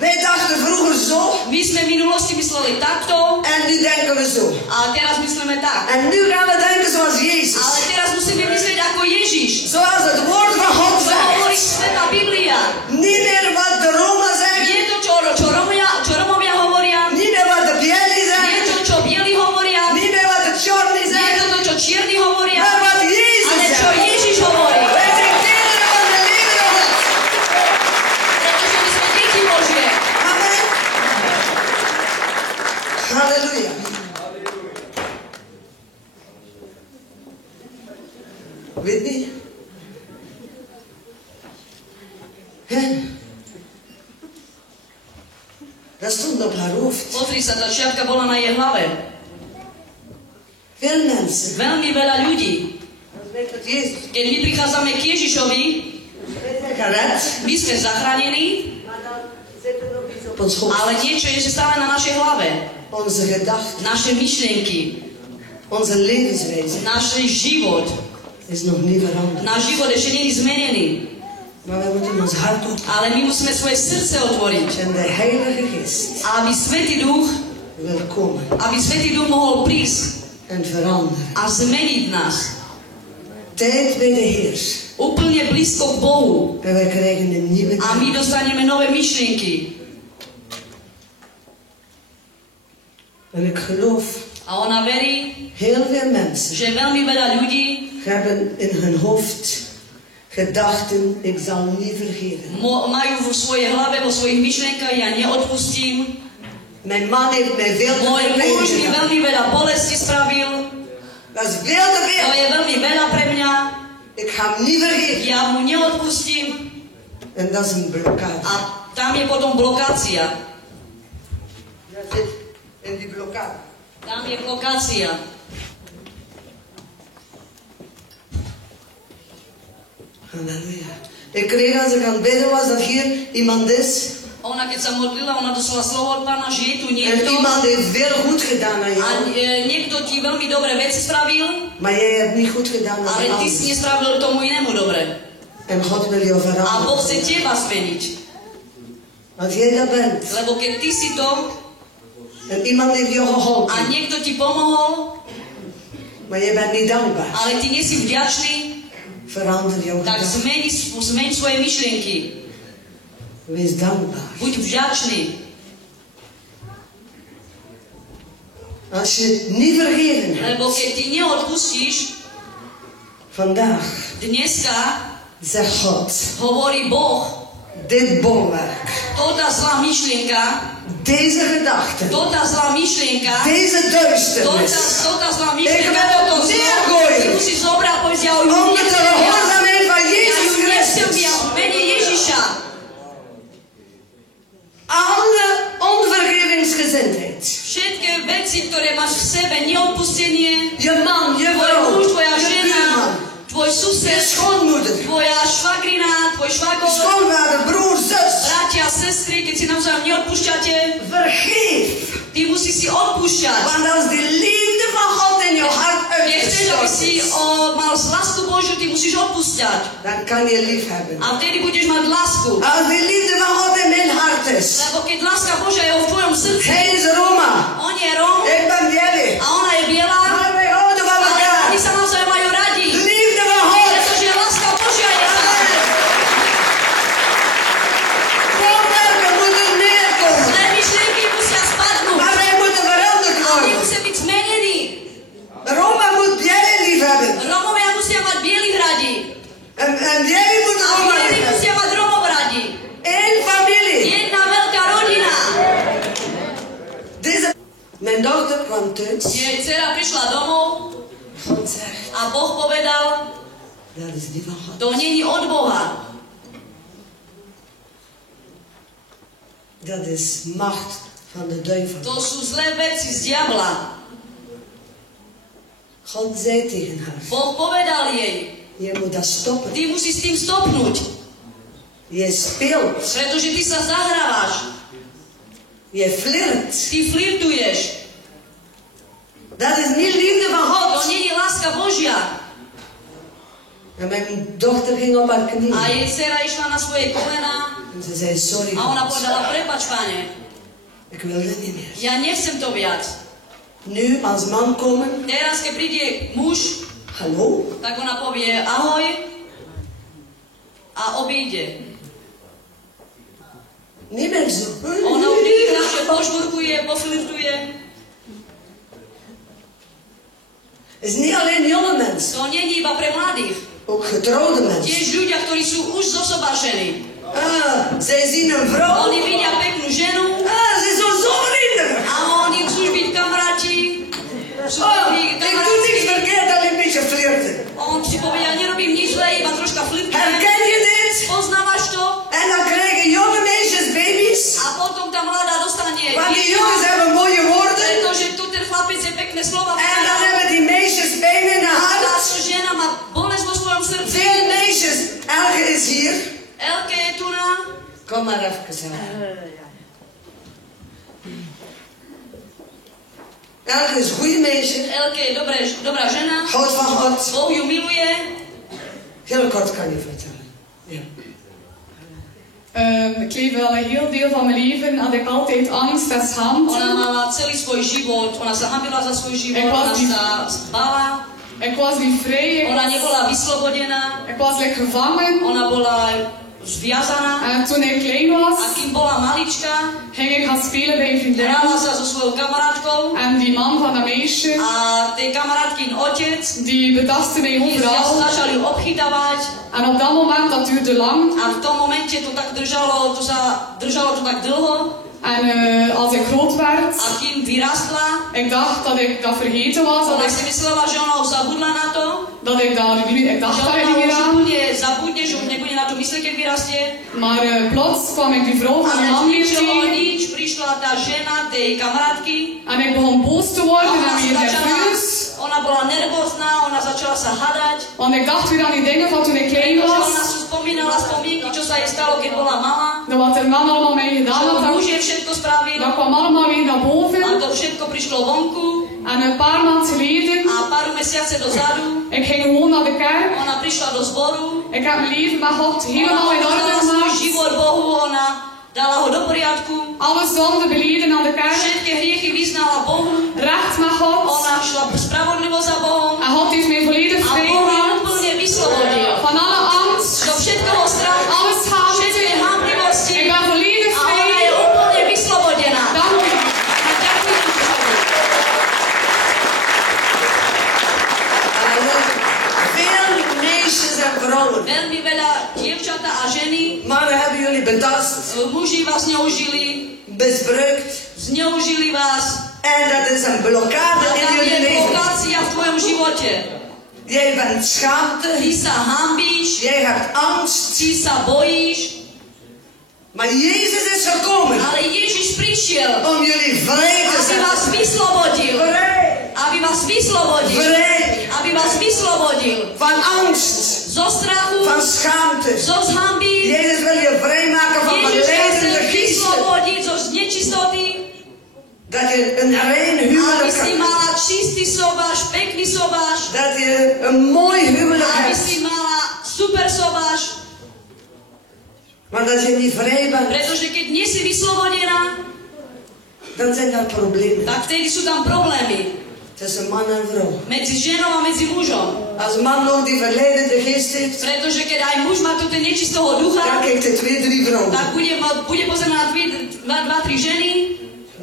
Wij dachten vroeger zo My sme v minulosti mysleli takto en nu denken we zo. a teraz myslíme tak. En nu gaan we denken zoals Jezus. Ale teraz musíme myslieť ako Ježiš. Zoals het woord van God Čo hovorí zegt. Svätá Biblia. Niet meer wat de Roma zeggen. Nie to, čo Romovia hovoria. Niet meer wat de Bieli Nie zeggen. to, čo bieli hovoria. Niet meer wat de Chorni Nie zeggen. to, čo čierni hovoria. Maar wat Jezus Ale čo zegt. Ježiš hovorí. Wij zijn kinderen van de levende God. Pretože my sme deti Božie. Amen. Halleluja. Weet je? Hè? Dat stond op haar hoofd. Pozri sa, tá čiapka bola na jej hlave. Veel mensen. Veľmi veľa ľudí. Dat weet het Jezus. Keď my prichádzame k Ježišovi, Wij zijn gered. my sme zachránení, Maar dan zit er nog iets op ons hoofd. ale niečo je ešte stále na našej hlave. Onze gedachten. Naše myšlienky, Onze levenswijze náš život. is nog niet veranderd. Náš život ešte nie je zmenený. Maar wij moeten ons hart op. Ale my musíme svoje srdce otvoriť. En de Heilige Geest A aby Svätý Duch, wil komen aby Svätý Duch mohol prísť en veranderen. a zmeniť nás. Tijd bij de Heer. Úplne blízko k Bohu. En wij krijgen een nieuwe A my tijd. dostaneme nové myšlienky. En ik geloof, A ona verí, heel veel mensen že veľmi veľa ľudí hebben in hun hoofd gedachten, ik zal niet vergeven. majú vo svojej hlave, vo svojich myšlienkach, ja neodpustím. Mijn man heeft mij veel te Môj veel pijn muž mi gedaan. veľmi veľa bolesti spravil. Dat is veel te To veel. je veľmi veľa pre mňa. Ik ga hem niet vergeven. Ja mu neodpustím. En dat is een blokkade. A tam je potom blokácia. Dat zit in die blokkade. Tam je blokácia. Halleluja. Ik kreeg als ik aan het bidden was dat hier iemand is. Ona keď sa modlila, ona dostala slovo od Pána, že je tu En niekto iemand heeft veel goed gedaan aan a jou. niekto ti veľmi dobre veci spravil, Maar jij hebt niet goed gedaan aan ale de ty si ander. nespravil tomu inému dobre. En God wil jou A Boh chce veranderen. teba zmeniť. Als jij dat bent. Lebo keď ty si to En iemand heeft jou a geholpen. niekto ti pomohol, Maar jij bent niet dankbaar. ale ty nie si vďačný, Verander jouw tak gedachten. zmeň svoje myšlienky. Wees dankbaar. Buď vďačný. Als je niet vergeven hebt. Lebo keď ty neodpustíš, Vandaag dneska zegt God. hovorí Boh, Dit bolwerk. tá zlá myšlienka, Deze gedachten. tá zlá myšlienka, Deze duisternis. tá zlá Ik myšlienka, wil toto het zlo, neergooien. ty musíš zobrať, povedz, ja ju Onder de gehoorzaamheid van ja Jezus ju nesem, Christus. ja v mene Ježiša. Alle onvergevingsgezindheid. Všetky veci, ktoré máš v sebe, neodpustenie, Je man, je tvoj vrouw, muž, tvoja je žena, buurman, tvoj je sused, schoonmoeder, tvoja švagrina, tvoj švagor, schoonvader, broer, zus. bratia, sestry, keď si navzájom neodpúšťate, Vergeef. ty musíš si odpúšťať. Want als die liefde van God in jouw hart Keď chceš, aby uitgestort si is, mal lásku Božiu, ty musíš odpúšťať. dan kan je lief hebben. A vtedy budeš mať lásku. Als die liefde van God in mijn hart is. Lebo keď láska Božia je v tvojom srdci, Hij is Roma. on je Róm Ik ben Jelly. a ona je biela, Maar wij houden van ale elkaar. oni sa navzájom majú radi. Liefde van God. Pretože láska Božia je tam. Bolwerken moeten neerkomen. Zlé myšlienky musia spadnúť. Maar wij moeten veranderd A my worden. musia byť zmenení. Roma moet Jelly lief hebben. Rómovia musia mať bielých radi. En Jelly moet A Roma bieli lief hebben. musia mať Rómov radi. Eén familie. Jedna veľká rodina. Deze... Mijn dochter kwam thuis. Jej dcera prišla domov God zegt, a Boh povedal, dat is niet van God. to není od Boha. Dat is macht van de duivel. To sú zlé veci z diabla. God zei tegen haar, Boh povedal jej, je moet dat stoppen. ty musíš s tým stopnúť, Je speelt. pretože ty sa zahrávaš, Je flirt. ty flirtuješ. Dat is niet liefde van To God. nie je láska Božia. En mijn dochter ging op haar knie. A jej dcera išla na svoje kolena En ze zei, sorry A ona God, povedala, prepáč, Pane, ik wil dit niet meer. ja nechcem to viac. Nu, als man komen, Teraz, keď príde muž, hallo, tak ona povie ahoj a odíde. niet meer zo. Ona už nikdy požmurkuje, poflirtuje. Het is niet alleen jonge mensen, To nie je iba pre mladých. ook getrouwde mensen. Tiež ľudia, ktorí sú už zosobášení. Zij zien een vrouw. Oni vidia peknú ženu Ze is zo vriendelijk. a oni chcú byť kamaráti. Sú Ik pekní doe kamaráti. niks verkeerd, alleen een beetje flirten. On si povie, ja nerobím nič zlé, iba troška flirtujem. Herken je dit? Poznávaš to? En dan krijgen jonge meisjes baby's. A potom tá mladá dostane Want die dieťa, jongens hebben mooie woorden. pretože tu ten chlapec je pekné slova En dan povedal. hebben die meisjes pijn in de A hart. táto žena má bolesť vo svojom srdci. Veel meisjes. Elke is hier. Elke je tu na. Kom maar even. Elke is een goede meisje. Elke je dobrá žena. Houdt van God. Boh ju miluje. Heel kort kan je vertellen. Ja. Ik leef wel een heel deel van mijn leven, had ik altijd angst en Ona schaamte. mala celý svoj život, ona sa hambila za svoj život, Ik was ona die- sa bala, Ik was niet vrij, ona nebola vyslobodená, ik was like gevangen. ona bola zviazaná. En toen ik klein A was, kým bola malička, ging ik gaan spelen bij een vriendin. hrala sa so svojou kamarátkou En die man van dat meisje, a tej kamarátkin otec die betastte mij overal. začali ju obchytávať En op dat moment, dat duurde lang. a v tom momente to tak držalo, držalo to tak dlho En als ik groot werd, a kým vyrastla, ik dacht dat ik dat vergeten was. ona si myslela, že ona už zabudla na to, Dat ik dat niet meer, ik dacht že dat ona niet meer už aan. úplne zabudne, že už nebude na to myslieť, keď vyrastie. Maar plots kwam ik die vrouw van die Ale man z weer ničoho tegen. nič prišla tá žena tej kamarátky. En ik begon boos te worden en weer nerveus. Ona bola nervózna, ona začala sa hadať. Want ik dacht weer aan die dingen van toen ik klein Pretože ona was. si spomínala spomienky, čo sa jej stalo, keď bola malá. Dat wat er man allemaal mee gedaan Čo had, muž jej všetko spravil. dat kwam allemaal weer naar A boven. to všetko prišlo vonku. En een paar maanden geleden, A pár mesiace dozadu, ik ging gewoon naar de kerk. ona prišla do zboru. Ik heb mijn leven met God Ona helemaal in orde oddala svoj gemaakt. život Bohu, ona dala ho do poriadku. Alle zonden beleden aan de kerk. Všetky hriechy vyznala Bohu. Recht met God. Ona šla spravodlivo za Bohom. En God heeft mij volledig A Boh ju vrijgemaakt úplne vyslobodil. van alle angst, Do všetkého strachu, alle schaamte. všetkej hamblivosti. Ik ben volledig A ona je vrij. úplne vyslobodená. Dank u. A ďakujem ti, Bohu. Veel meisjes en vrouwen. Veľmi veľa dievčata a ženy, Mannen hebben jullie betast, muži vás zneužili, misbruikt. zneužili vás. En dat is een blokkade A in tam jullie je leven. blokácia v tvojom živote. Jij bent schaamte, Ty sa hambíš, jij hebt angst. ty sa bojíš, Maar Jezus is gekomen ale Ježiš prišiel, om jullie vrij te aby vás zetten. vyslobodil. Vrij, Aby vás vyslobodil. vrij Aby vás vyslobodil. van angst, Zo strachu, van schaamte. zo z hanby. Jezus wil je vrijmaken van Ježiš vás verleidende chce geesten. vyslobodiť zo nečistoty, Dat je een rein aby huwelijk si hebt. mala čistý sobáš, pekný sobáš, Dat je een mooi huwelijk aby hebt. si mala super sobáš, Maar als je niet vrij bent, pretože keď nie si vyslobodená, dan zijn er problemen. tak vtedy sú tam problémy Tussen man en vrouw. medzi ženou a medzi mužom. Als man nog die verleidende geest heeft, Pretože keď aj muž má túto nečistého dan ducha, kijkt hij 2, 3 vrouwen. tak bude pozerať na dva, tri ženy.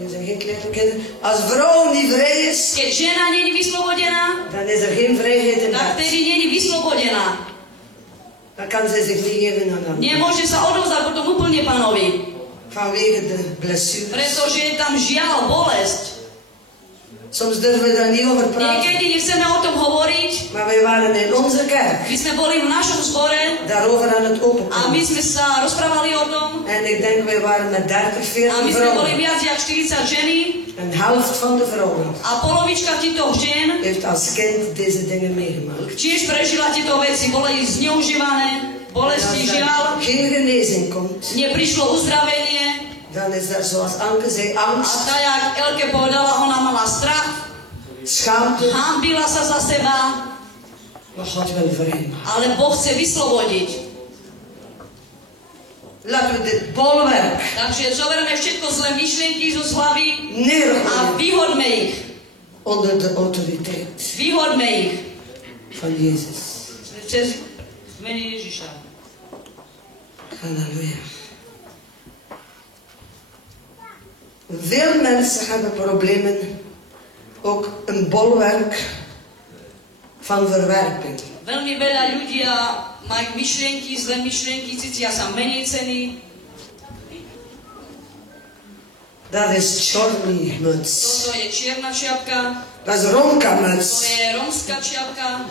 Er zijn geen kleine kinderen. Als vrouw niet vrij is, Keď žena nie je vyslobodená, dan is er geen vrijheid in tak haar. vtedy nie je vyslobodená. Dan kan zij zich niet geven aan haar. Nemôže sa odovzdať potom úplne pánovi. Vanwege de blessures. Pretože je tam žiaľ, bolesť. Soms durven we daar niet over praten. Niekedy nechceme o tom hovoriť. Maar wij waren in onze kerk My sme boli v našom zbore daarover aan het a my openkomen. sme sa rozprávali o tom. En ik denk, wij waren met 30, A 40 my sme boli vrouwen. viac jak 40 ženy. Een helft van de vrouwen A polovička týchto žien heeft als kind deze dingen meegemaakt. tiež prežila tieto veci. Boli zneužívané, bolesti, Als žiaľ. er geen genezing komt, Neprišlo uzdravenie. dan is er zoals Anke zei, A angst, tak, jak Elke povedala, ona mala strach. schaamte. Hanbila sa za seba. Maar God wil vrijmaken. Ale Boh chce vyslobodiť. Laten we dit bolwerk Takže zoberme všetko zlé myšlienky zo hlavy a neergooien vyhodme ich. onder de autoriteit Vyhodme ich. van Jezus. Cez mene Ježiša. Halleluja. Veel mensen hebben problemen, ook een bolwerk van verwerping. Veľmi veľa ľudia majú myšlienky, zlé myšlienky, cítia sa menej ceny. Dat is Chorny muts. Toto je čierna čiapka, Dat is Romka to muts. je rómska čiapka.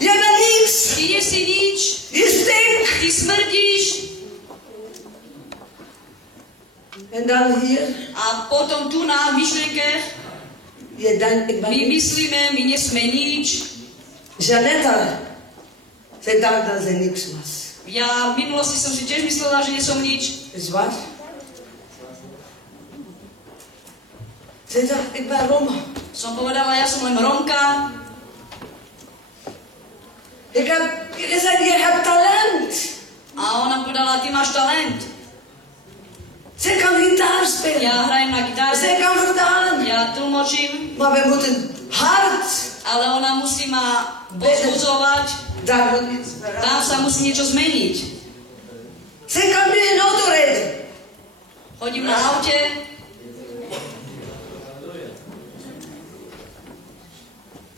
Je bent niks. Ty nie si nič, Je stinkt. ty smrdíš. En dan hier. A potom tu na myšlienke Je denkt, ik ben my niks. myslíme, my nesme nič. Janetta, zij dacht dat ze niks was. Ja v minulosti som si tiež myslela, že nie som nič. Is waar? Zij dacht, ik ben Roma. Som povedala, ja som len Rómka. Ik heb gezegd, je hebt talent. A ona povedala, ty máš talent. Zij kan gitaar spelen. Ja hrajem na gitáre, Zij kan vertalen. ja tlmočím, Maar we moeten hard. ale ona musí ma pozbudzovať. Daar moet iets Tam veranderen. sa musí niečo zmeniť. Zij kan nu in auto rijden. Chodím na aute,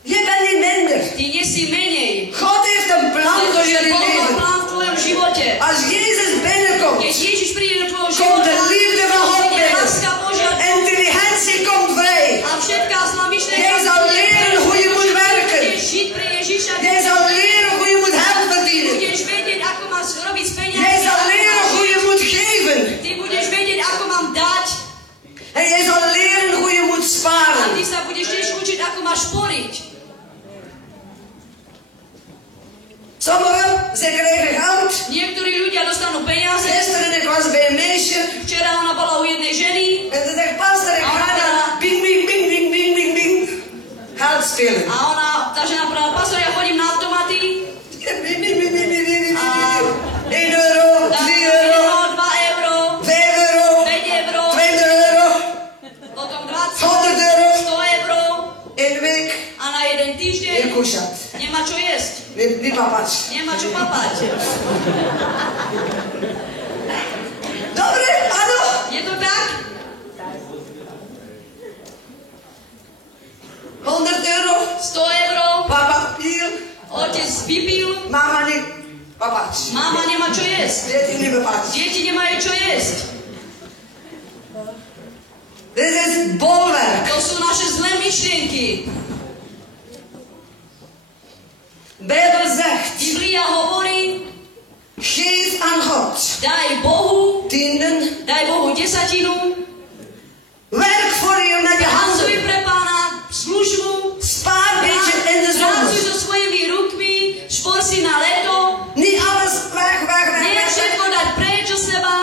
Je bent niet minder. ty nie si menej. God heeft een plan voor Pretože jullie Boh má leven. plán v tvojom živote. Als Jezus binnenkomt, Keď Ježiš príde do tvojho komt života, de liefde van God príde binnen. láska Božia Intelligentie komt vrij. a všetká zlá myšlienka Jij zal leren hoe je moet werken. budeš žiť pre Ježiša, Jij zal leren hoe je moet geld verdienen. budeš vedieť, ako máš robiť z Jij peniazy, zal leren hoe je moet geven. ty budeš vedieť, ako mám dať En jij zal leren hoe je moet a sparen. ty sa budeš tiež učiť, ako máš šporiť. Sommigen, ze krijgen geld. Niektorí ľudia dostanú peniaze. Gisteren ik was bij een meisje. Včera ona bola u jednej ženy En ze zegt, pastor, ik ga naar bing, bing, bing, bing, bing, bing, bing. Geld spelen. a tá žena povedala, pastor, ja chodím na automaty, Bing, bing, bing, bing, bing, bing, bing. 1 euro, 3 dám euro, 2 euro, 5 euro, 5 euro, 20 euro, potom 20, 100 euro. 100 euro In de week. a na jeden týždeň Je kušat. nemá čo jesť, Wie papač. nemá čo papať. Dobre, áno. Je to tak? 100 euro. 100 euro, Papa pil. otec vypil, Mama niet. Papač. mama nemá čo jesť, Deti niet bepaald. deti nemajú čo jesť. Dit is bolwerk. To sú naše zlé myšlienky. Bijbel zegt, Biblia hovorí, geef aan God daj Bohu, tienden. daj Bohu desatinu, Werk voor je met je pracuj handen. pre Pána službu, Spaar een beetje in de pracuj zon. so svojimi rukmi, špor si na leto, Niet alles weg, weg, weg, nie weg, všetko weg. dať preč od seba.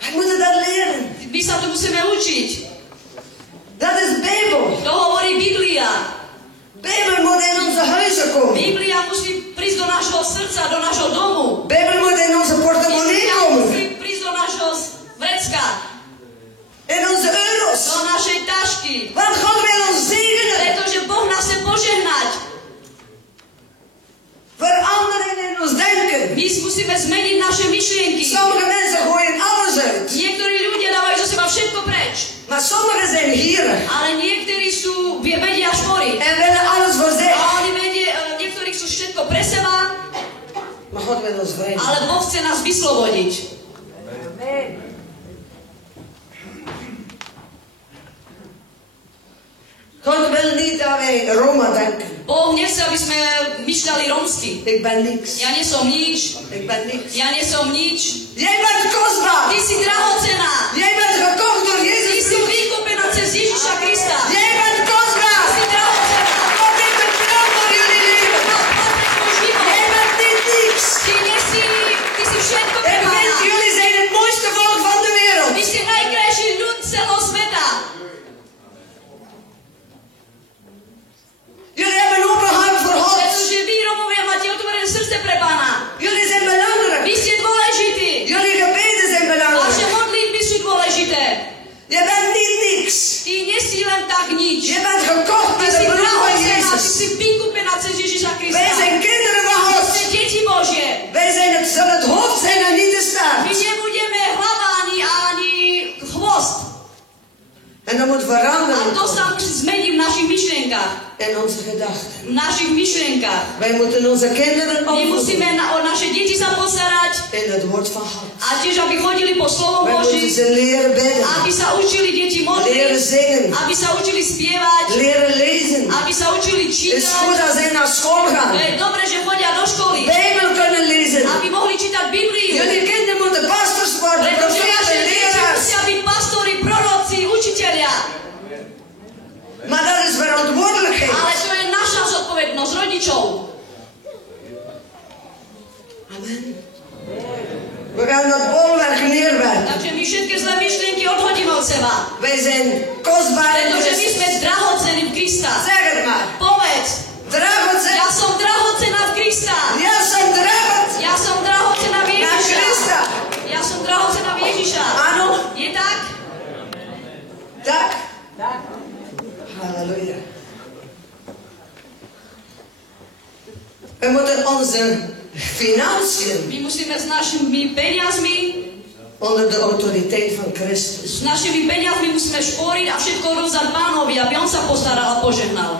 We moeten dat leren. My sa to musíme učiť. Dat is Bijbel. To hovorí Biblia. Bijbel moet in onze huizen komen. Biblia musí prísť do nášho srdca, do nášho domu. Bijbel moet in onze portemonnee Biblia komen. musí prísť do nášho vrecka, In onze do euro's. našej tašky. Want God wil ons zegenen. Pretože Boh nás chce požehnať. Verandering in ons denken. My musíme zmeniť naše myšlienky. Sommige mensen gooien alles uit. Niektorí ľudia dávajú zo seba všetko preč. Maar sommigen zijn gierig. Ale niektorí sú, vedia šporiť. En willen alles voor zich. A oni niektorí chcú všetko pre seba, Maar God wil ons vrij. ale Boh chce nás vyslobodiť. God wil niet dat wij Roma denken. Boh nechce, aby sme myšľali rómsky. Ik ben niks. Ja nie som nič. Ik ben niks. Ja nie som nič. Jij bent kostbaar. Ty si drahocená. Jij bent gekocht door Ty Jezus si Christus. vykúpená cez Ježiša Krista. Jij bent Ty kostbaar. si drahocená. God heeft een plan voor jullie leven. Má plán pre tvoj život. Jij bent niet niks. Ty si všetko pre Ik vind Pána. jullie zijn het mooiste volk van de wereld. Vy ste najkrajší ľud celého sveta. Jullie hebben een open hart voor God. Pretože vy, Rómovia, máte otvorené srdce pre Pána. Jullie zijn belangrijk si len tak nič. Je bent gekocht Ty met si de bloed van drahocená, ty Jezus. si vykúpená cez Ježiša Krista. Wij zijn kinderen van My God. sme deti Božie. Wij zullen het hoofd zijn en niet de My staart. nebudeme hlava ani chvost. En dat moet A veranderen to sa musí zmeniť v našich myšlienkach. in onze gedachten. V našich myšlienkach. Wij moeten onze kinderen My musíme opvoeden o naše deti sa postarať in het woord van God. a tiež, aby chodili po slovom Wij moeten Boží, ze leren bidden, aby sa učili deti leren modliť, zingen, aby sa učili spievať, leren lezen. aby sa učili Het is goed čítať. als zij naar school To gaan, je dobre, že chodia do školy, Bijbel kunnen lezen. aby mohli čítať Bibliu. Jullie kinderen moeten pastors worden, Pretože naše profeten, deti leraars. musia byť pastori, proroci, učitelia. Maar dat is verantwoordelijkheid. Ale to je naša zodpovednosť rodičov. Amen. We gaan dat bolwerk neerwerpen. Takže my všetky zlé myšlienky odhodíme od seba. Wij zijn kostbaar in Pretože my sme Christus. drahocení v Krista. Zeg het maar. Povedz, Dragocen. ja som drahocená v Krista. Ja sam dragocen. Ja som drahocená v Na Ježiša. Krista. Ja som drahocená v Ježiša. Áno. Je tak? Tak. Halleluja. We moeten onze financiën My musíme s našimi peniazmi, onder de autoriteit van Christus. s našimi peniazmi musíme šporiť a všetko rozdať Pánovi, aby on sa postaral a požehnal.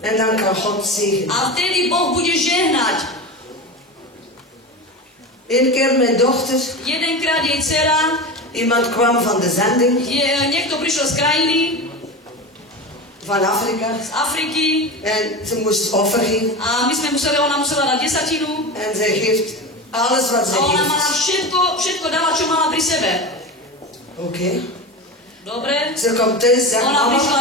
En dan kan God zegenen. A vtedy Boh bude žehnať. Eén keer mijn dochter, Jedenkrát jej dcera, iemand kwam van de zending niekto prišiel z krajiny, van Afrika. z Afriky En ze moest offer geven. a ona musela dať desatinu En zij geeft alles wat a ze ona mala heeft. všetko dala, čo mala pri sebe. Oké. Dobre? Ze komt thuis, zegt Ona mama, prišla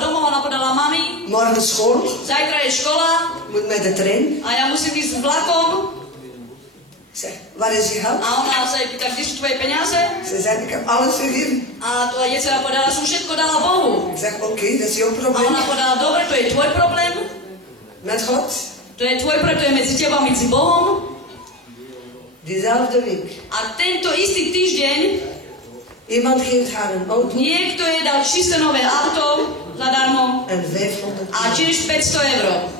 domov, ona podala mami, morgen school, zajtra je škola moet met de trein. a ja musím ísť s vlakom Ik zeg, waar is je geld? a ona sa jej pýta, kde sú tvoje peniaze? Ze zegt, ik heb alles gegeven. A to jej dcera povedala, som všetko dala Bohu. Ik zeg, oké, dat is jouw A probleem. ona povedala, dobre, to je tvoj problém, Met God. to je tvoj problém, to je medzi tebou a medzi Bohom. Diezelfde week. A tento istý týždeň Iemand geeft haar een auto niekto jej dal čisté nové auto zadarmo en 500 a tiež 500 €.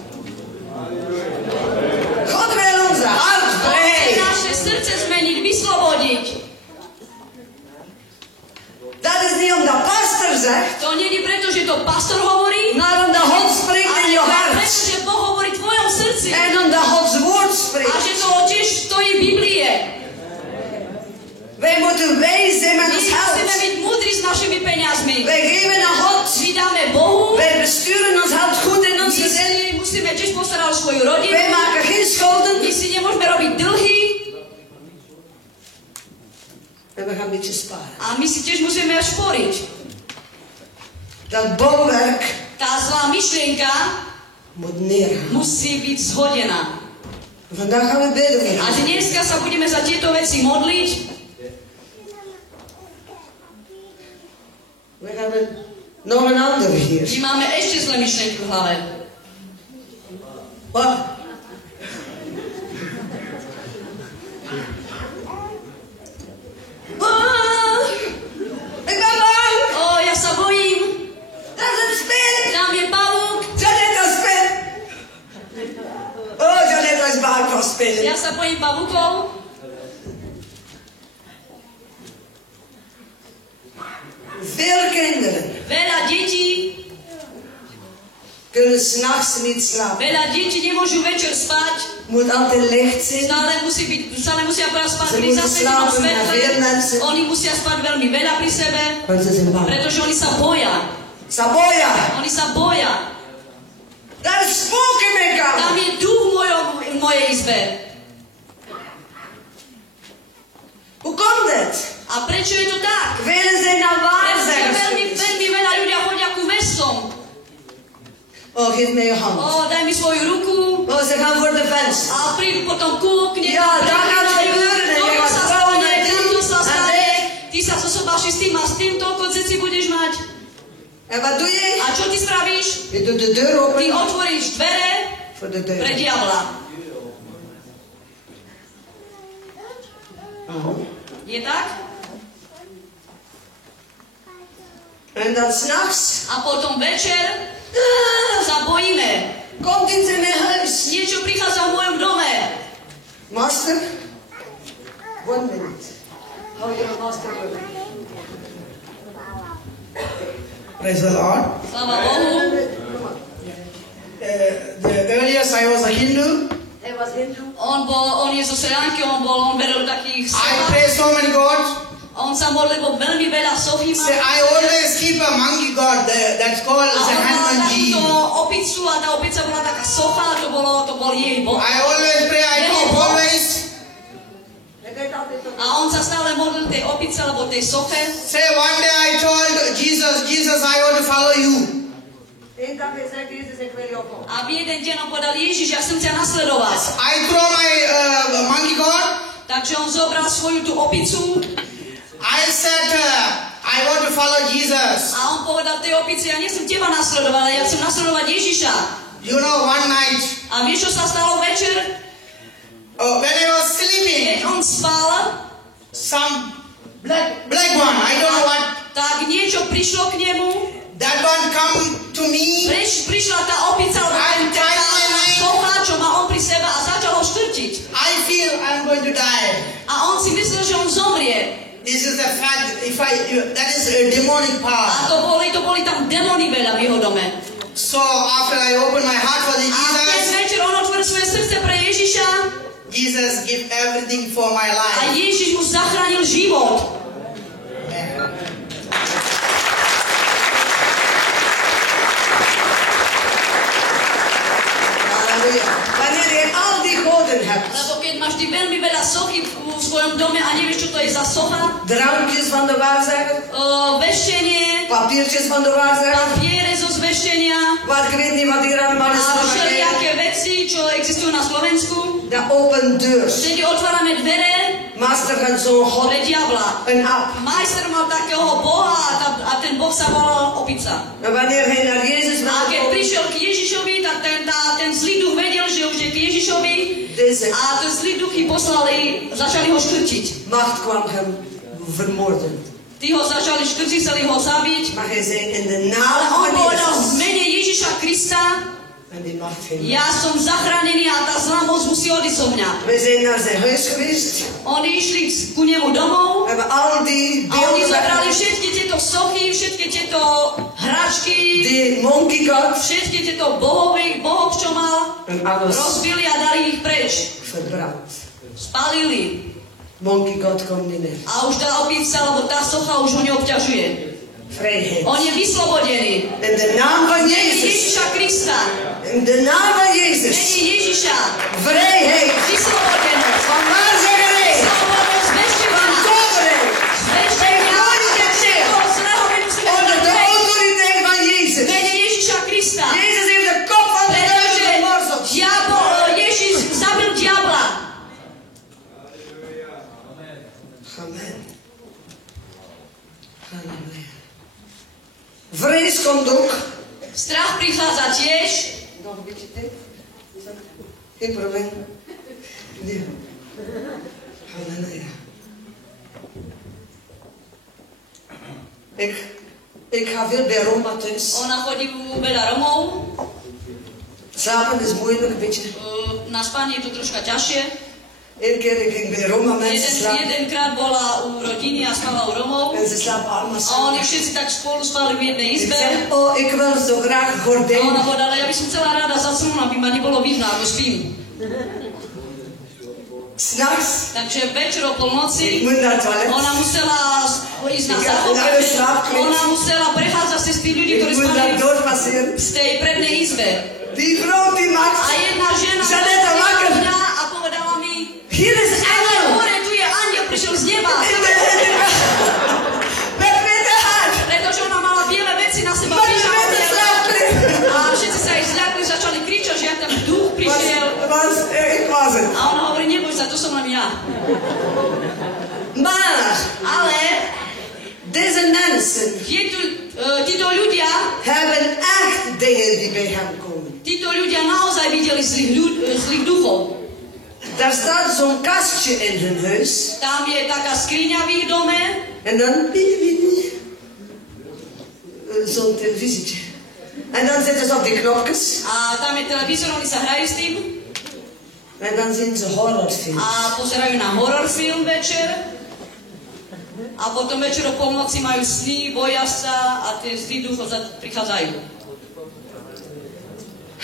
God wil onze hart On chce vrij. naše srdce zmeniť, vyslobodiť. Dat is niet omdat pastor zegt, To nie je preto, že to pastor hovorí, maar omdat God spreekt ale in je hart. preto, že Boh hovorí v tvojom srdci En omdat Gods woord a spreekt. že to tiež stojí Biblie. Wij moeten wijs zijn met My ons musíme geld. byť múdri s našimi peniazmi. Wij geven aan God. My dáme Bohu, Wij besturen ons geld goed in my ons gezin. si musíme tiež postarať o svoju rodinu, Wij maken geen schulden. my si nemôžeme robiť dlhy En we gaan een beetje sparen. a my si tiež musíme šporiť. Dat bouwwerk Tá zlá myšlienka moet neergaan. musí byť zhodená. Vandaag gaan we bidden A voor je. dneska sa budeme za tieto veci modliť. We hebben nog een ander My hier. máme ešte zlé myšlienky v hlave. Wat? Ik ben bang. Ja sa bojím. Dat is een spin. Tam je pavúk. Janetta spin. Oh, Janetta is bang voor spinnen. Ja sa bojím pavúkov. Veel kinderen Veľa detí, kunnen s'nachts niet slapen. veľa detí nemôžu večer spať. Moet altijd licht zijn. Stále musia spať Ze pri moeten zasvetenom slapen met veel svetle. mensen. Oni musia spať veľmi veľa pri sebe, Want ze zijn bang. pretože oni sa boja. Saboya, Oni sa boja. daar is spook in mijn Tam kamer. je duch v mojej izbe. Hoe komt het? A prečo je to tak? Velen zijn dan Pretože veľmi, waarzeggers. veľmi veľa ľudia chodia ku vestom. Oh, geef mij je hand. Daj mi svoju ruku. Oh, ze gaan voor de venster. A prídu potom kúkne. Ja, tak gaat het gebeuren. En je Toto gaat sa trouwen stane, met tamto sa die. stane. Ty sa zosobáši s tým a s tým, toľko deti budeš mať. En wat doe je? A čo ty spravíš? Je doet de deur Ty open otvoríš dvere voor de pre deur. diabla. Je tak? En dan s'nachts A potom večer sa bojíme. komt iets in mijn huis. Niečo prichádza v mojom dome. Master, 1 minute. Hou je master over. Praise the Lord. Sláva Bohu. The earliest I was a Hindu. On je zo Sri Lanky, on veril takých I sochách. pray so many gods. On sa modlil, bo veľmi veľa sochy má. Say, I always keep a monkey god that's called A as a on mala Hanumanji. takúto opicu a tá opica bola taká socha, to bol jej boh. I always pray, I keep always. A on sa stále modlil tej opice, alebo tej soche. Say, one day I told Jesus, I want to follow you. A v jeden deň on povedal, Ježiš, ja chcem ťa nasledovať. I throw my monkey god. Takže on zobral svoju tú opicu I said, I want to follow Jesus. a on povedal tej opici, ja nechcem teba nasledovať, ale ja chcem nasledovať Ježiša. You know, one night, A vieš, čo sa stalo večer? when I was sleeping, Keď on spal, some black one, I don't know what, tak niečo prišlo k nemu. that one come to me. Prišla tá opica, alebo tá socha, čo má on pri sebe a začal ho škrtiť. I feel I'm going to die. A on si myslel, že on zomrie. This is the fact. That is a demonic power. A to boli tam demony veľa v jeho dome. So after I open my heart for the A keď Jesus, večer on otvoril svoje srdce pre Ježiša Jesus give everything for my a life. Ježiš mu zachránil život. Wanneer je al die goden hebt, Lebo keď máš ty veľmi veľa sochy v svojom dome a nevieš, čo to je za socha, drankjes van de waarzegger, veštenie, papiertjes van de waarzegger, papiere zo zveštenia wat ik weet niet wat hier allemaal is. a všelijaké veci, čo existujú na Slovensku. De open deurs. Vtedy otvárame dvere Master had zo'n God, pre diabla. een aap. Majster mal takého boha a ten boh sa volal opica. En wanneer hij naar Jezus A keď wilde prišiel k Ježišovi, tak ten zlý duch vedel, že už je k Ježišovi deze a ten zlý duchy poslali, začali ho škrtiť. macht kwam hem vermoorden. Tí ho začali škrtiť, chceli ho zabiť. Maar hij zei in de Ale naam on van povedal v Jezus. mene Ježiša Krista, En die macht ging. ja som zachránený a tá zlá moc musí odísť zo mňa. We zijn naar zijn huis geweest. Oni išli ku nemu domov Hebben al die a oni beelden zobrali weg. všetky tieto sochy, všetky tieto hračky, Die monkey god. všetky tieto bohov, čo mal, En alles rozbili a dali ich preč. verbrand. Spalili. Monkey god komt niet meer. A už tá opica, alebo tá socha už ho neobťažuje. Vrijheid. On je vyslobodený. In de naam van Mene Jezus. Ježiša Krista. In de naam van Mene Jezus. Ježiša. Vrijheid. Vyslobodenosť. Van waarzeggerij. Slobodnosť Van zvešťovania. toverij. Zvešťovania. Všetko zlého my musíme Onder de preč. autoriteit van Jezus. Mene Ježiša Krista. Jezus heeft de kop van de duivel Pretože gemorzeld. Ježiš zabil diabla. Amen. Halleluja. Vrees komt ook. Strach prichádza tiež. Nog een beetje tijd? Geen probleem. Nee. Halleluja. Ik ga veel bij Roma thuis. Ona chodí u veľa Romov. Slapen is moeilijk een beetje. Na spanie je to troška ťažšie. Eén keer ik ging bij Roma mensen slapen. Jedenkrát bola u rodiny a spala u Romov. En ze slapen allemaal A oni samen. všetci tak spolu spali v jednej Ik izbe. zeg, oh, ik wil zo graag A ona gordijn. povedala, ja by som chcela rada zasnúť, aby ma nebolo vidno, ako spím. S'nachts, Takže večer o ik polnoci moet naar het toilet. ona musela ísť na Ja, záchod. ja, slaapkliek. Ona musela prechádzať cez tých ľudí, Ik ktorí moet spali daar doorpasseren. z tej prednej izbe. Die vrouw die A maakt. jedna žena Žaneta Maker. mňa a povedala mi, Hier is ale engel. hore, tu je andiel, prišiel z neba. Met witte haar. Pretože ona mala biele veci na seba. Met pyžamo witte biele. slaapkleren. A všetci sa ich zľakli, začali kričať, že ja ten duch prišiel. Ik was het. A ona hovorí, neboj sa, to som len ja. Maar Ale deze mensen títo ľudia, hebben echt dingen die bij hem komen. títo ľudia naozaj videli zlých duchov. Daar staat zo'n kastje in hun huis. Tam je taká skriňa v ich dome En dan piep, piep, piep. zo'n televisietje. En dan zitten ze op die knopjes. A tam je televízor, oni sa hrajú s tým. En dan zien ze horrorfilms. A pozerajú na horror film večer. A potom večer o polnoci majú sny, boja sa a tie zlí ducho prichádzajú.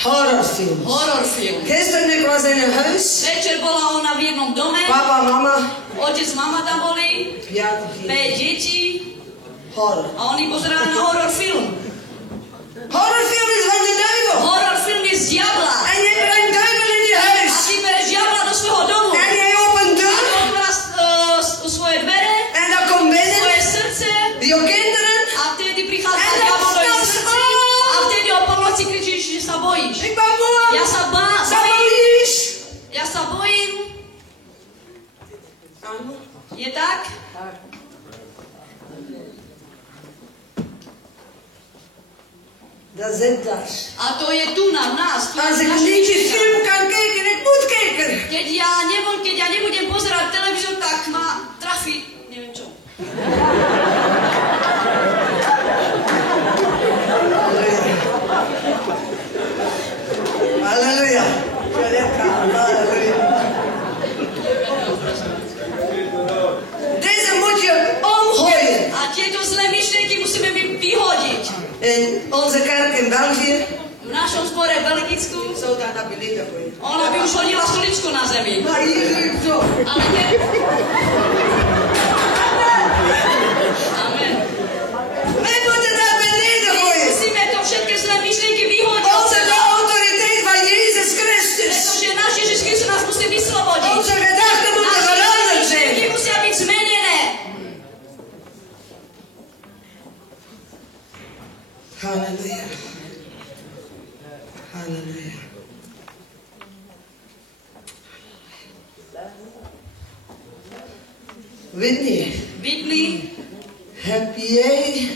Horrorfilms. Horror film. Gisteren ik was in een huis. Večer bola ona v jednom dome. Papa, mama. Otec, mama tam boli. Ja, 5 detí. horror. A oni pozerajú na horror film. Horrorfilm is van de duivel. Horror film je z diabla. En je brengt duivel in je A huis. ty bereš diabla do svojho domu. En jij opent A deur. ty otváraš svoje dvere, En dan komt binnen. svoje srdce. Je kinderen. A vtedy prichádza En dan diabol do ich snapt srdci. A vtedy o polnoci kričíš, že sa bojíš. Ik ben moe. Ja sa bojím. Sabolies. Ja sa bojím. Je tak? Dat zit daar. A to je tu na nás. Tu Als ik naše niet die myšlienka. film kan kijken, ik moet kijken. Keď ja nebudem pozerať televízor, tak ma trafí, neviem čo. Halleluja. Halleluja. Deze moet je omgooien. A tieto zlé myšlienky musíme vyhodiť. In onze kerk in België V našom zbore v Belgicku zou dat naar beneden gooien. ona by už hodila stoličku na zemi. Maar hier ligt zo. Ale nie... Amen. Wij moeten dat beneden gooien. Musíme to všetky zlé myšlienky vyhodiť. Onder de autoriteit van Jezus Christus. Pretože náš Ježiš Kristus nás musí vyslobodiť. Onze gedachten moeten Naše veranderd myšlienky zijn. musia byť zmenené. Halleluja. Halleluja. Whitney, heb jij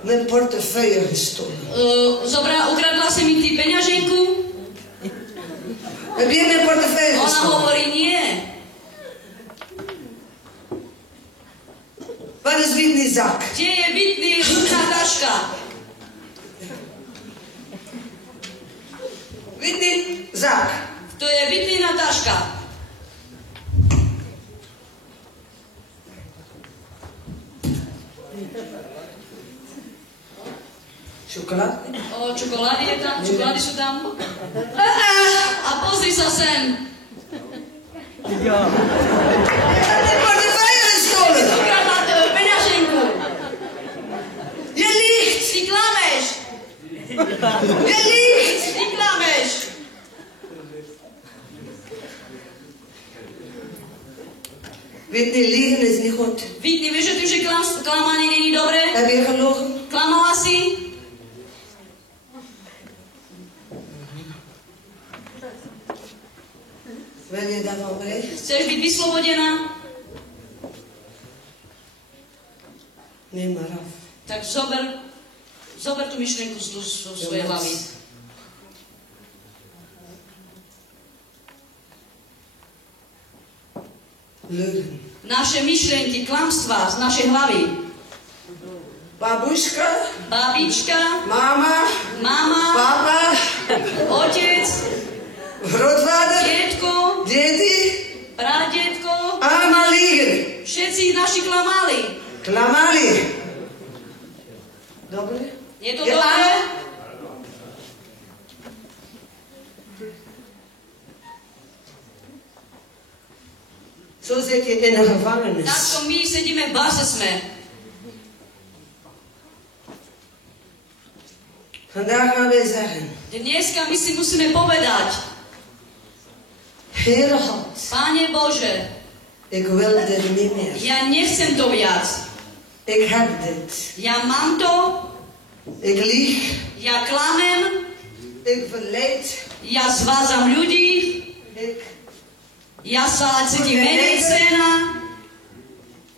mijn portefeuille gestolen? Ukradla si mi ty peňaženku? Heb jij mijn portefeuille Ona gestolen? hovorí nie. Waar is Whitney's zak? Kde je Whitney ručná taška? Whitney, zak. To je Whitneyna taška. Chocolade? Čokolády je tam, čokolády sú tam. A pozri sa sem. Je hebt mijn portefeuille gestolen. Ukradla peňaženku. Je liegt. Ty klameš. Je liegt. Ty klameš. Whitney, liegen is niet goed. Whitney, vieš, že ty, že klamanie není dobré? Heb je gelogen? Klamala si? Wil je daarvan vrij? Chceš byť vyslobodená? Neem maar af. Tak zober tú myšlienku z svojej hlavy. Leugen. Naše myšlienky, klamstvá z našej hlavy. Babuška, Babička, mama, mama, papa, otec, grootvader, detko, dedi, pradetko, allemaal liegen. všetci naši klamali. Klamali. Dobre? Je to Je dobré? áno? Zo zit je in een gevangenis. Takto my sedíme v báze sme. Vandaag gaan wij zeggen, Dneska my si musíme povedať, Heere God, Páne Bože, ik wil dit niet meer. ja nechcem to viac. Ik heb dit. Ja mám to, Ik lieg. ja klamem, Ik verleid. ja zvádzam ľudí, ja sa cítim menej cena,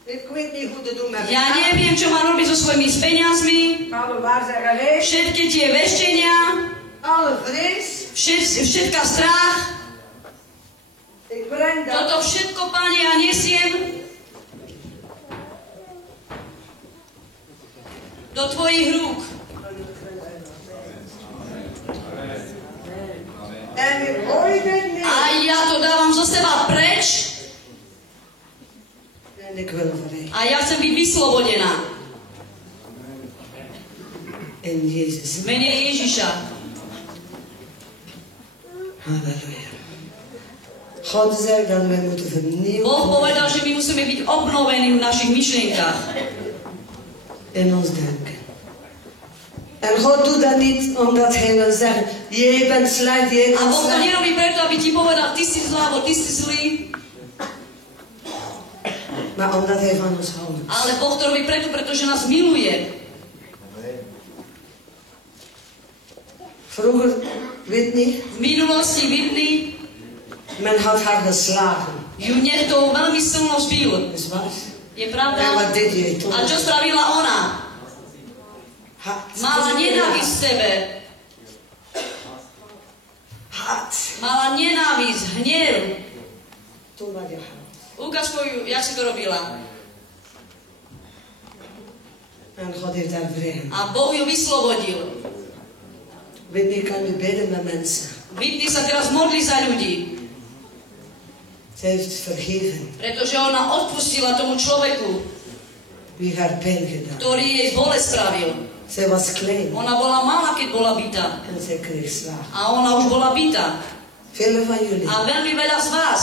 Ik weet niet hoe te doen met ja neviem, čo mám robiť so svojimi peniazmi, Gaan we waar zeggen, leeg. všetky tie veštenia, Alle vrees. všetka strach, Ik breng dat. toto všetko, Pane, ja nesiem do Tvojich rúk. seba preč En ik wil vrij. a ja chcem byť vyslobodená. In Jezus. V mene Ježiša. Halleluja. God zegt dat wij moeten vernieuwd Boh worden povedal, že my musíme byť obnovení v našich myšlienkach. in ons denken. En God doet dat niet omdat hij wil zeggen, jij bent slecht, jij A bent Boh to slecht. nerobí preto, aby ti povedal, ty si zlá, alebo ty si zlý. Maar omdat hij van ons houdt. Ale Boh to robí preto, pretože nás miluje. Vroeger, Whitney, V minulosti Whitney men had haar geslagen. ju niekto veľmi silno zbil. Is waar? Je En pravda? wat deed jij toen? A čo spravila ona? Mala nenávisť v sebe. Haat. Mala nenávisť, hnev. Toen was je haat. Ukáž svoju, jak si to robila. En God heeft haar vrij. A Boh ju vyslobodil. Whitney kan nu bidden met mensen. Whitney sa teraz modlí za ľudí, Zij heeft vergeven pretože ona odpustila tomu človeku, wie haar pijn gedaan. ktorý jej bolesť spravil. Zij was klein Ona bola malá, keď bola bitá. en zij kreeg slagen. A ona už bola bitá. Velen van jullie A veľmi veľa z vás,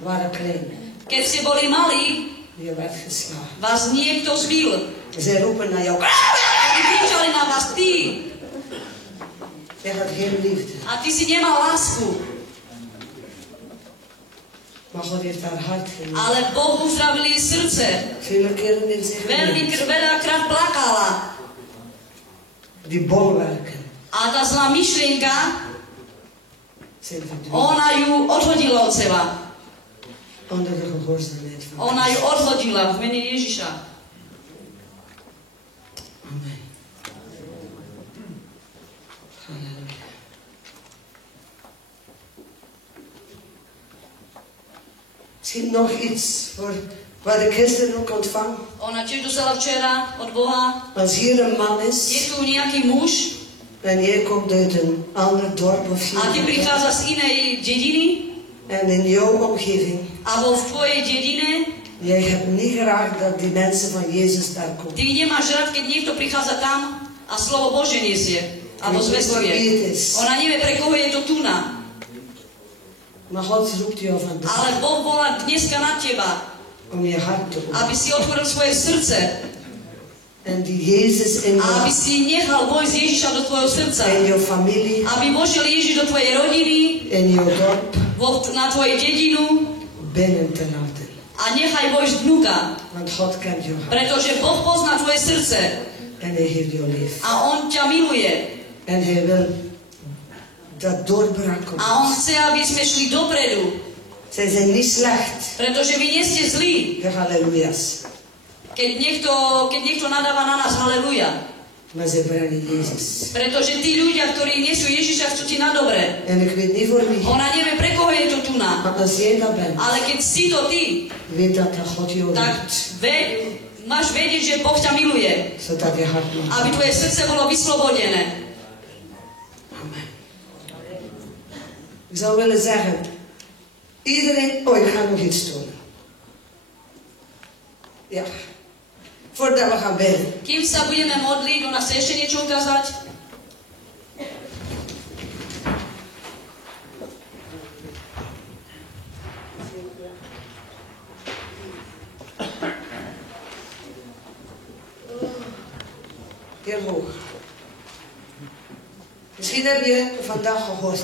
waren klein. keď ste boli malí, Je werd geslagen. vás niekto zbil. Zij roepen naar jou. Oni kričali na vás, ty. Je had geen liefde. A ty si nemal lásku. Maar God heeft haar hart genomen. Ale Boh uzdravil jej srdce. Vele keren heeft zij Veľmi genezen. veľakrát plakala. Die bolwerken A tá zlá myšlienka, zijn verdwenen. ona ju odhodila od seba. Onder de gehoorzaamheid van Ona ju Christus. odhodila v mene Ježiša. Amen. Halleluja. Misschien nog iets voor wat ik gisteren ook ontvang. Ona tiež dostala včera od Boha. Als hier een man Je is tu nejaký muž en jij komt uit een ander dorp of a ty hier prichádza z inej dediny en in jouw omgeving, alebo v tvojej dedine, jij hebt niet graag dat die mensen van Jezus daar komen. ty nemáš rád, keď niekto prichádza tam a slovo Bože nesie alebo Weet niet voor wie zvestuje. het is. Ona nevie, pre koho je to tuna. Maar God roept jou vandaag Ale Boh volá dneska na teba, om je hart te openen. aby si otvoril svoje srdce En die Jezus in a aby jou, si nechal vojsť Ježiša do tvojho srdca. in jouw familie, Aby vošiel Ježiš do tvojej rodiny, in jouw dorp na tvojej dedinu binnen te laten. a nechaj vojsť vnúka. Want God kent jouw hart Pretože Boh pozná tvoje srdce en Hij heeft jou lief. a On ťa miluje. En Hij wil dat doorbraak komt. A On chce, aby sme šli dopredu. Zij zijn niet slecht. Pretože vy nie ste zlí. De halleluja's. Keď niekto nadáva na nás, haleluja. Maar ze brengen Jezus. Pretože tí ľudia, ktorí nesú Ježiša, chcú ti na dobre. En ik weet niet voor wie. Ona nevie, pre koho je to tuná. Maar als jij dat bent, Ale keď si to ty, weet dat God jou tak liefde. máš vedieť, že Boh ťa miluje. Zodat je hart mag. Aby tvoje srdce bolo vyslobodené. Amen. Ik zou willen zeggen, iedereen, ik ga nog iets doen. Ja. Voordat we gaan bidden. Kým sa budeme modliť, ona chce ešte niečo ukázať. Heel hoog. Misschien heb je vandaag gehoord.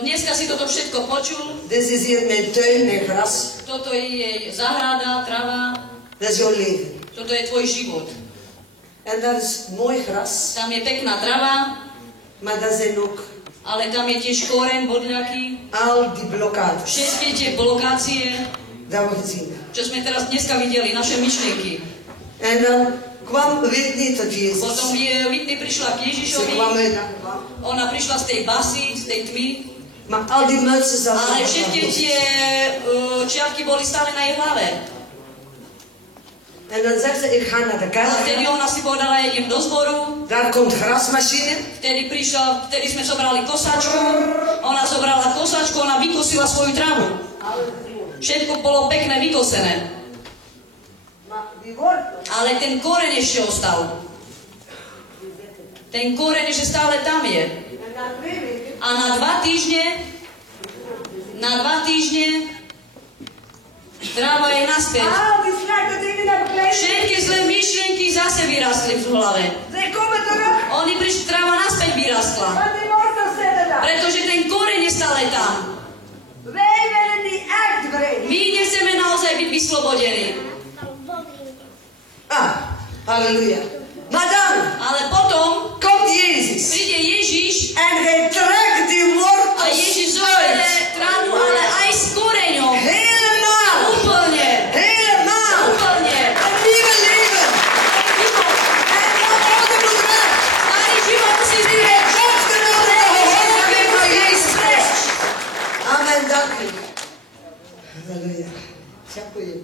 Dneska si toto všetko počul. Dit is hier mijn tuin, mijn gras. Toto je záhrada, trava. Dat is jouw leven. Toto je tvoj život. En dat is mooi gras. Tam je pekná trava, Maar dat zijn ook ale tam je tiež koreň, bodňaky. al die blokkades. Všetky tie blokácie, Dat we gezien hebben. čo sme teraz dneska videli, naše myšlienky. En dan kwam Whitney tot Jezus. Potom Whitney prišla k Ze Ježišovi. kwam uit dat kwam. Ona prišla z tej basy, z tej tmy. Maar al die mutsen zaten Ale op všetky haar hoofd. tie čiapky boli stále na jej hlave. En dan zegt ze, ik ga naar de A vtedy kerk. ona si povedala, ja idem do zboru. Daar komt grasmachine. Vtedy sme zobrali kosačku. Ona zobrala kosačku, ona vykosila svoju travu. Všetko bolo pekné, vykosené. Ale ten koreň ešte ostal. Ten koreň ešte stále tam je. A na 2 týždne tráva je naspäť. Všetky zlé myšlienky zase vyrastli v hlave. Oni prišli, tráva naspäť vyrastla. Pretože ten koreň je stále tam. My nechceme naozaj byť vyslobodení. Halleluja. Maar dan Ale potom komt Jezus. príde Ježiš En hij trekt die a wortels Ježiš zoberie uit. trávu, ale aj s koreňom. Helemaal. Úplne. Helemaal. Úplne. Een nieuwe leven. En dat oude moet weg. Starý život musí Die znieť. heeft opgenomen de geholpen van Jezus Christus. Amen. Dank u. Halleluja. Ďakujem.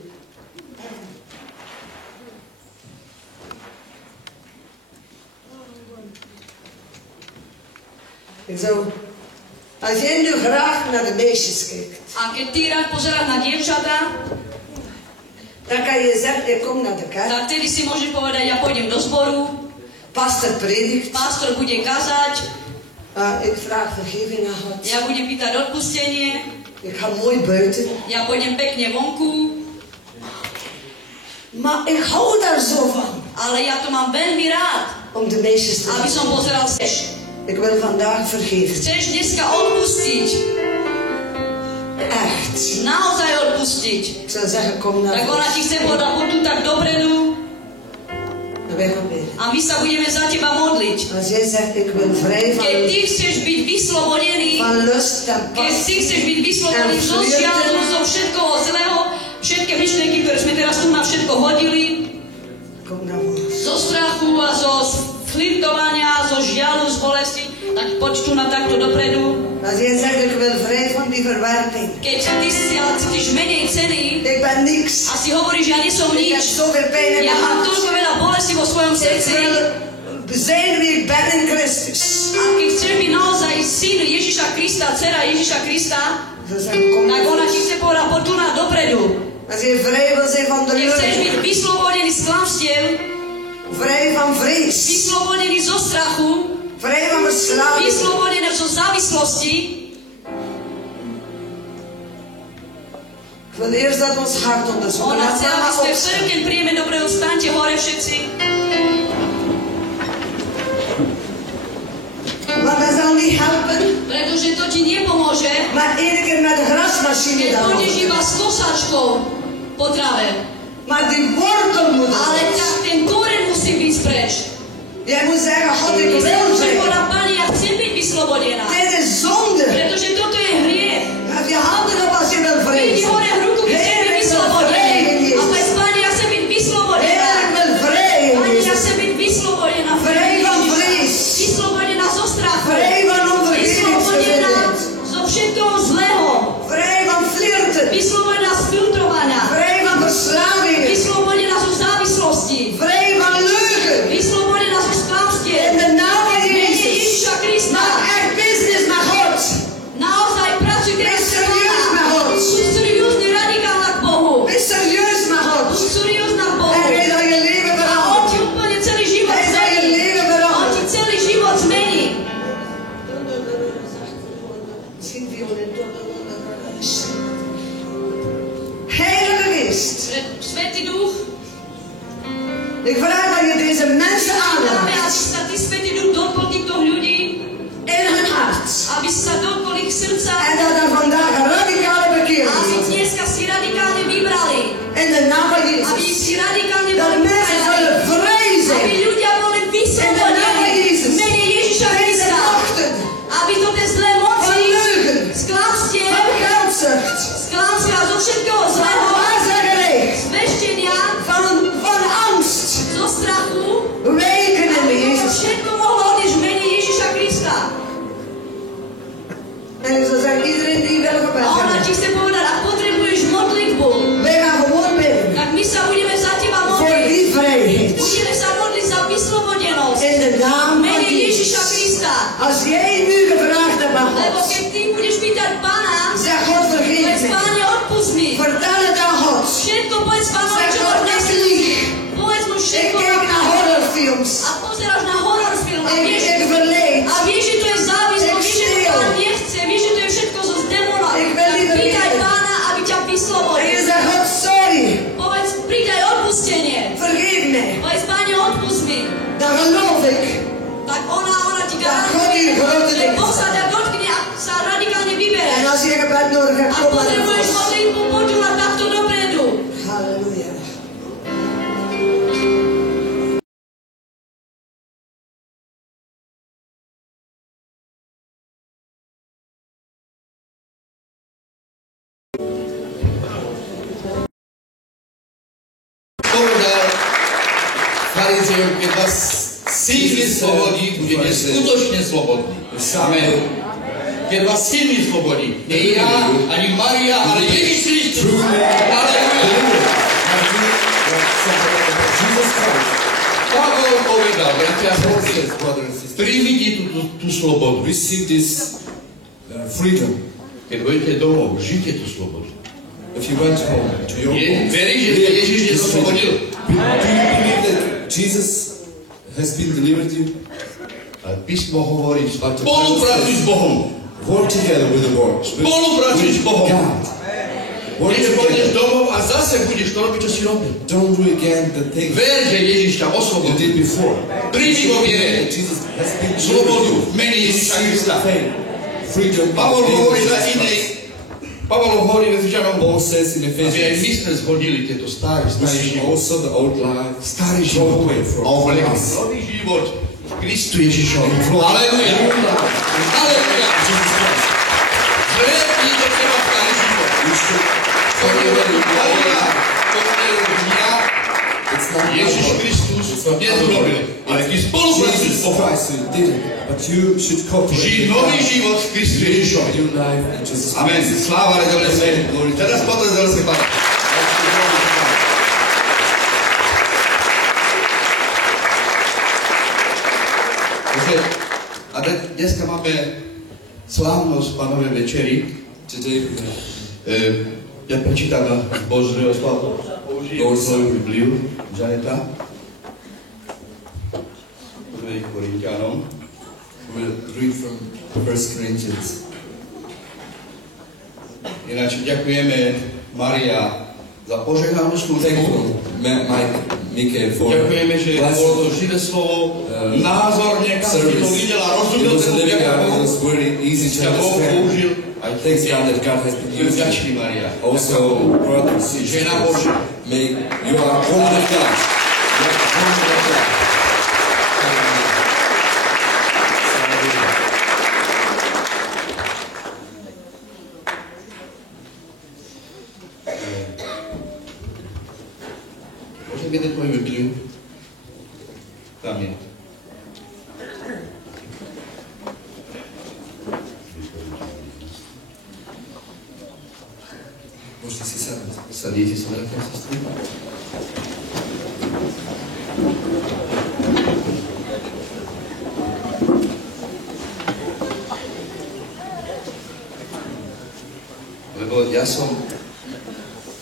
En zo, als jij nu graag naar de meisjes kijkt, A keď ty rád pozeráš na dievčatá, dan kan je zeggen, ik kom naar de kerk, tak vtedy si môžeš povedať, ja pôjdem do zboru, pastor predikt, pastor bude kazať, ik vraag vergeving aan God, ja budem pýtať odpustenie, ik ga mooi buiten. ja pôjdem pekne vonku, Maar ik hou daar zo van, ale ja to mám veľmi rád, om de meisjes te aby zien. som pozeral chceš. Ik wil vandaag vergeven. Chceš dneska odpustiť, Echt. naozaj odpustiť. Ik zou zeggen, kom naar Tak ona voren. ti chce povedať, poď tu tak dopredu En wij gaan bidden. a my sa budeme za teba modliť. Als jij zegt, ik ben vrij Keď ty chceš byť vyslobodený, van lust en keď ty pas. chceš byť vyslobodený zo žialu, zo všetkoho zlého, všetky myšlienky, ktoré sme teraz tu na všetko hodili, Kom naar voren. zo strachu a zo flirtovania, zo žialu, z bolesti, tak poď tu na takto dopredu. Als jij zegt, ik wil vrij van die verwerping. Keď ty si ale cítiš menej ceny Ik ben niks. a si hovoríš, ja nie som Ik heb nič, zoveel pijn in ja mijn mám hart. toľko veľa bolesti vo svojom Ik srdci, wil zijn wie ik ben in Christus. a keď chceš byť naozaj syn Ježiša Krista, dcera Ježiša Krista, Ze zeggen, kom tak naar ona ti voren. chce povedať, poď tu na dopredu. Als je vrij wil zijn van de Keď chceš byť leugen, vyslobodený z klamstiev, vrij van vrees, vyslobodený zo strachu, vrij van verslaving, vyslobodený zo závislosti, ik wil eerst dat ons hart onderzoeken. ona Laat chce, aby mama sme opstaan. prvý, keď príjeme dopredu, staňte hore všetci. Want dat zal niet helpen, Pretože to ti nepomôže, maar één keer met de grasmachine keď daarover. pôjdeš iba s kosačkou po trave. Maar die wortel moet Ale eruit. tak ten koreň musí byť preč. Jij moet zeggen, God, ik Ty sa wil musíš zijn. povedať, Pane, ja chcem byť vyslobodená. Dit is zonde. Pretože toto je hriech. Heb je handen op als je wil Vyjdi vrezen. hore ruku, keď chcem byť Heer, ik wil vyslobodený. vrij in A Jezus. povedz, Pane, ja chcem byť vyslobodená. Heer, ik wil vrij in Pane, ja Jezus. chcem byť vyslobodená. Vrij van vrees. Vyslobodená zo strachu. Vrij van Vyslobodená onvergevingsgevoelens. zo všetkého zlého. Vrij van flirten. Vyslobodená z filtrovania. Vrij van verslavingen. Vyslobodená zo závislosti. Vrij van leugen. Vyslobodená zo In sklamstiev. de naam van Mene Jezus. Ježiša Krista. Maak echt business met God. Naozaj pracuj teraz Wees s serieus met Pánom. God. Buď seriózny, radikálna k Bohu. Wees serieus met God. Buď seriózna k Bohu. En hij zal je leven A On veranderen. ti úplne celý život Hij zal je zmení. leven On ti veranderen. celý život zmení. Heilige Geest, Svätý Duch, ik vraag dat je deze mensen dáme, aby aanraakt sa Ty, Svätý Duch, dotkol týchto ľudí, in hun hart. aby sa dotkol ich srdca, En dat er vandaag een radicale bekering aby is. dneska si radikálne vybrali, In de naam van aby Jezus. si radikálne Dat mensen zullen vrij aby zijn. ľudia boli In de naam van vyslobodení Jezus. v mene Ježiša Deze Krista, machten aby to tie zlé van moci, leugen, sklamstiev, van geldzucht, sklamstva zo všetkého van zlého, waarzeggerij, zveštenia, van angst, zo strachu, wijken in aby de to Jezus. všetko mohlo odísť v mene Ježiša Krista. En ik zou zeggen, iedereen die wil A gebed ona hebben. ti chce povedať, ak potrebuješ modlitbu, Wij gaan gewoon bidden tak my sa budeme za teba voor modliť. die vrijheid. Budeme sa modliť za vyslobodenosť. In de naam V van mene Ježiša Jezus. Krista. Als jij nu gevraagd hebt aan Lebo God, keď ty budeš pýtať Pána, zeg God vergeef povedz, mij. Páne, farizejom, keď vás Syn vyslobodí, budete skutočne slobodní. Amen. Keď vás Syn vyslobodí, nie ja, ani Maria, ale Ježiš Kristus. Halleluja. Pavol povedal, bratia a sestry, príjmite tú slobodu. Receive this freedom. Keď budete domov, žite tú slobodu. If you went home to your home, Veríš, že Ježiš nezoslobodil? do you believe that Jesus has been delivered you? Ale písmo hovorí, spolupracuj s Bohom. Work together with the Lord. Spolupracuj s Bohom. God. Work Keď pôjdeš together. domov a zase budeš to robiť, čo si robil. Don't do again the things Ver, že Ježiš ťa you oslobodil. did before. Príjmi vo viere Jesus has been slobodu v delivered you. mene Ježiša Krista. Freedom. Pavol hovorí za inej. Pavol hovorí Efežanom, Paul says in aby aj my Ephesians, sme zhodili tieto staré život. also the old life, Starý throw život. away from A oblekli us. nový život v Kristu Ježišovi. Halleluja. Halleluja. Zvedni do teba starý život. To nerobím ja, to nerobím ja. It's not Ježiš Kristus nezrobil. Ale ty spolupracuješ s Jesus Bohom. Christ who did it, but you should cooperate. Žij with nový God. život v Kristu Ježišovi. New life in Jesus Amen. Christ. Sláva redovne svete. Teraz potvrdzal sa Pán. A dneska máme slávnosť Pánovej večeri. Today we have Ja prečítam z Božieho slova. Použijem svoju Bibliu. Žaneta. 1. Korinťanom. we'll read from 1 Corinthians. Ináč ďakujeme Maria za požehnanú službu. Thankful, Mike, for Ďakujeme, že bolo to živé slovo, názorne, každý to videl a It rozumel was tomu living out, it ďakujem. was very easy to Ťa Boh understand. použil. I thank God that God has been Sme using vďační, Maria. also brothers and Žena sisters. Božia. May you are woman of God. You are woman of God. Môžem vidieť moju Bibliu? Tam je. Môžete si sadnúť. Sadíte sa, bratia a sestry. Lebo ja som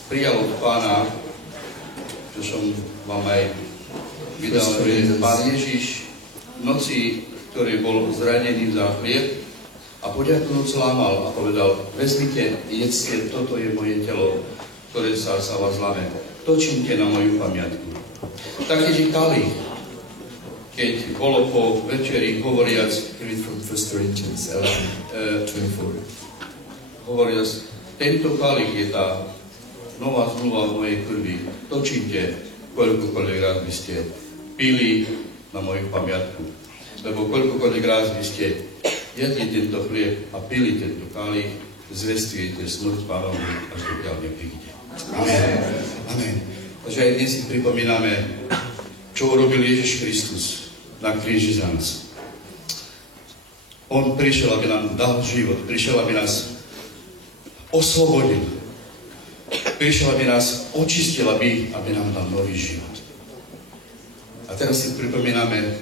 prijal od Pána, čo som vám aj vydal, že Pán Ježiš v noci, ktorý bol zranený za chlieb, a poďakujúc lámal a povedal, vezmite, jedzte, toto je moje telo, ktoré sa vás láme. To čínte na moju pamiatku. Taktiež i kalich, keď bolo po večeri hovoriac, Read from 1 Corinthians 11:24. hovoriac, tento kalich je tá nová zmluva v mojej krvi. To čínte, koľkokoľvek raz by ste pili na moju pamiatku. Lebo koľkokoľvek raz by ste jedli tento chlieb a pili tento kalich, zvestujete smrť Pánovu, až dokiaľ nepríde. Amen. Amen. Takže aj dnes si pripomíname, čo urobil Ježiš Kristus na kríži za nás. On prišiel, aby nám dal život, prišiel, aby nás oslobodil, prišiel, aby nás očistil, aby nám dal nový život. A teraz si pripomíname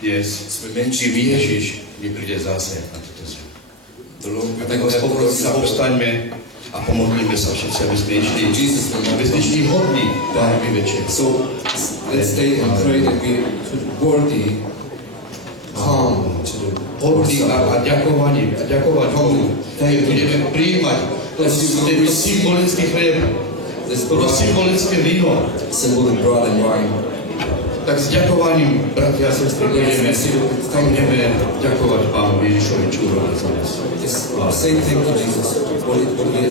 dnes, či Ježiš nepríde zase na túto zem. A tak spolu sa povstaňme a pomodlíme sa všetci, aby sme išli hodní Pánovi večeri. So let's stay and pray that we should worthy come to the Hodní a ďakovať Bohu, keď budeme prijímať tento symbolický chlieb, toto symbolické víno. symbolic bread and wine. Tak s ďakovaním, bratia a sestry, budeme ďakovať Pánu Ježišovi, čo urobil za nás. Just say thank you, Jesus. What he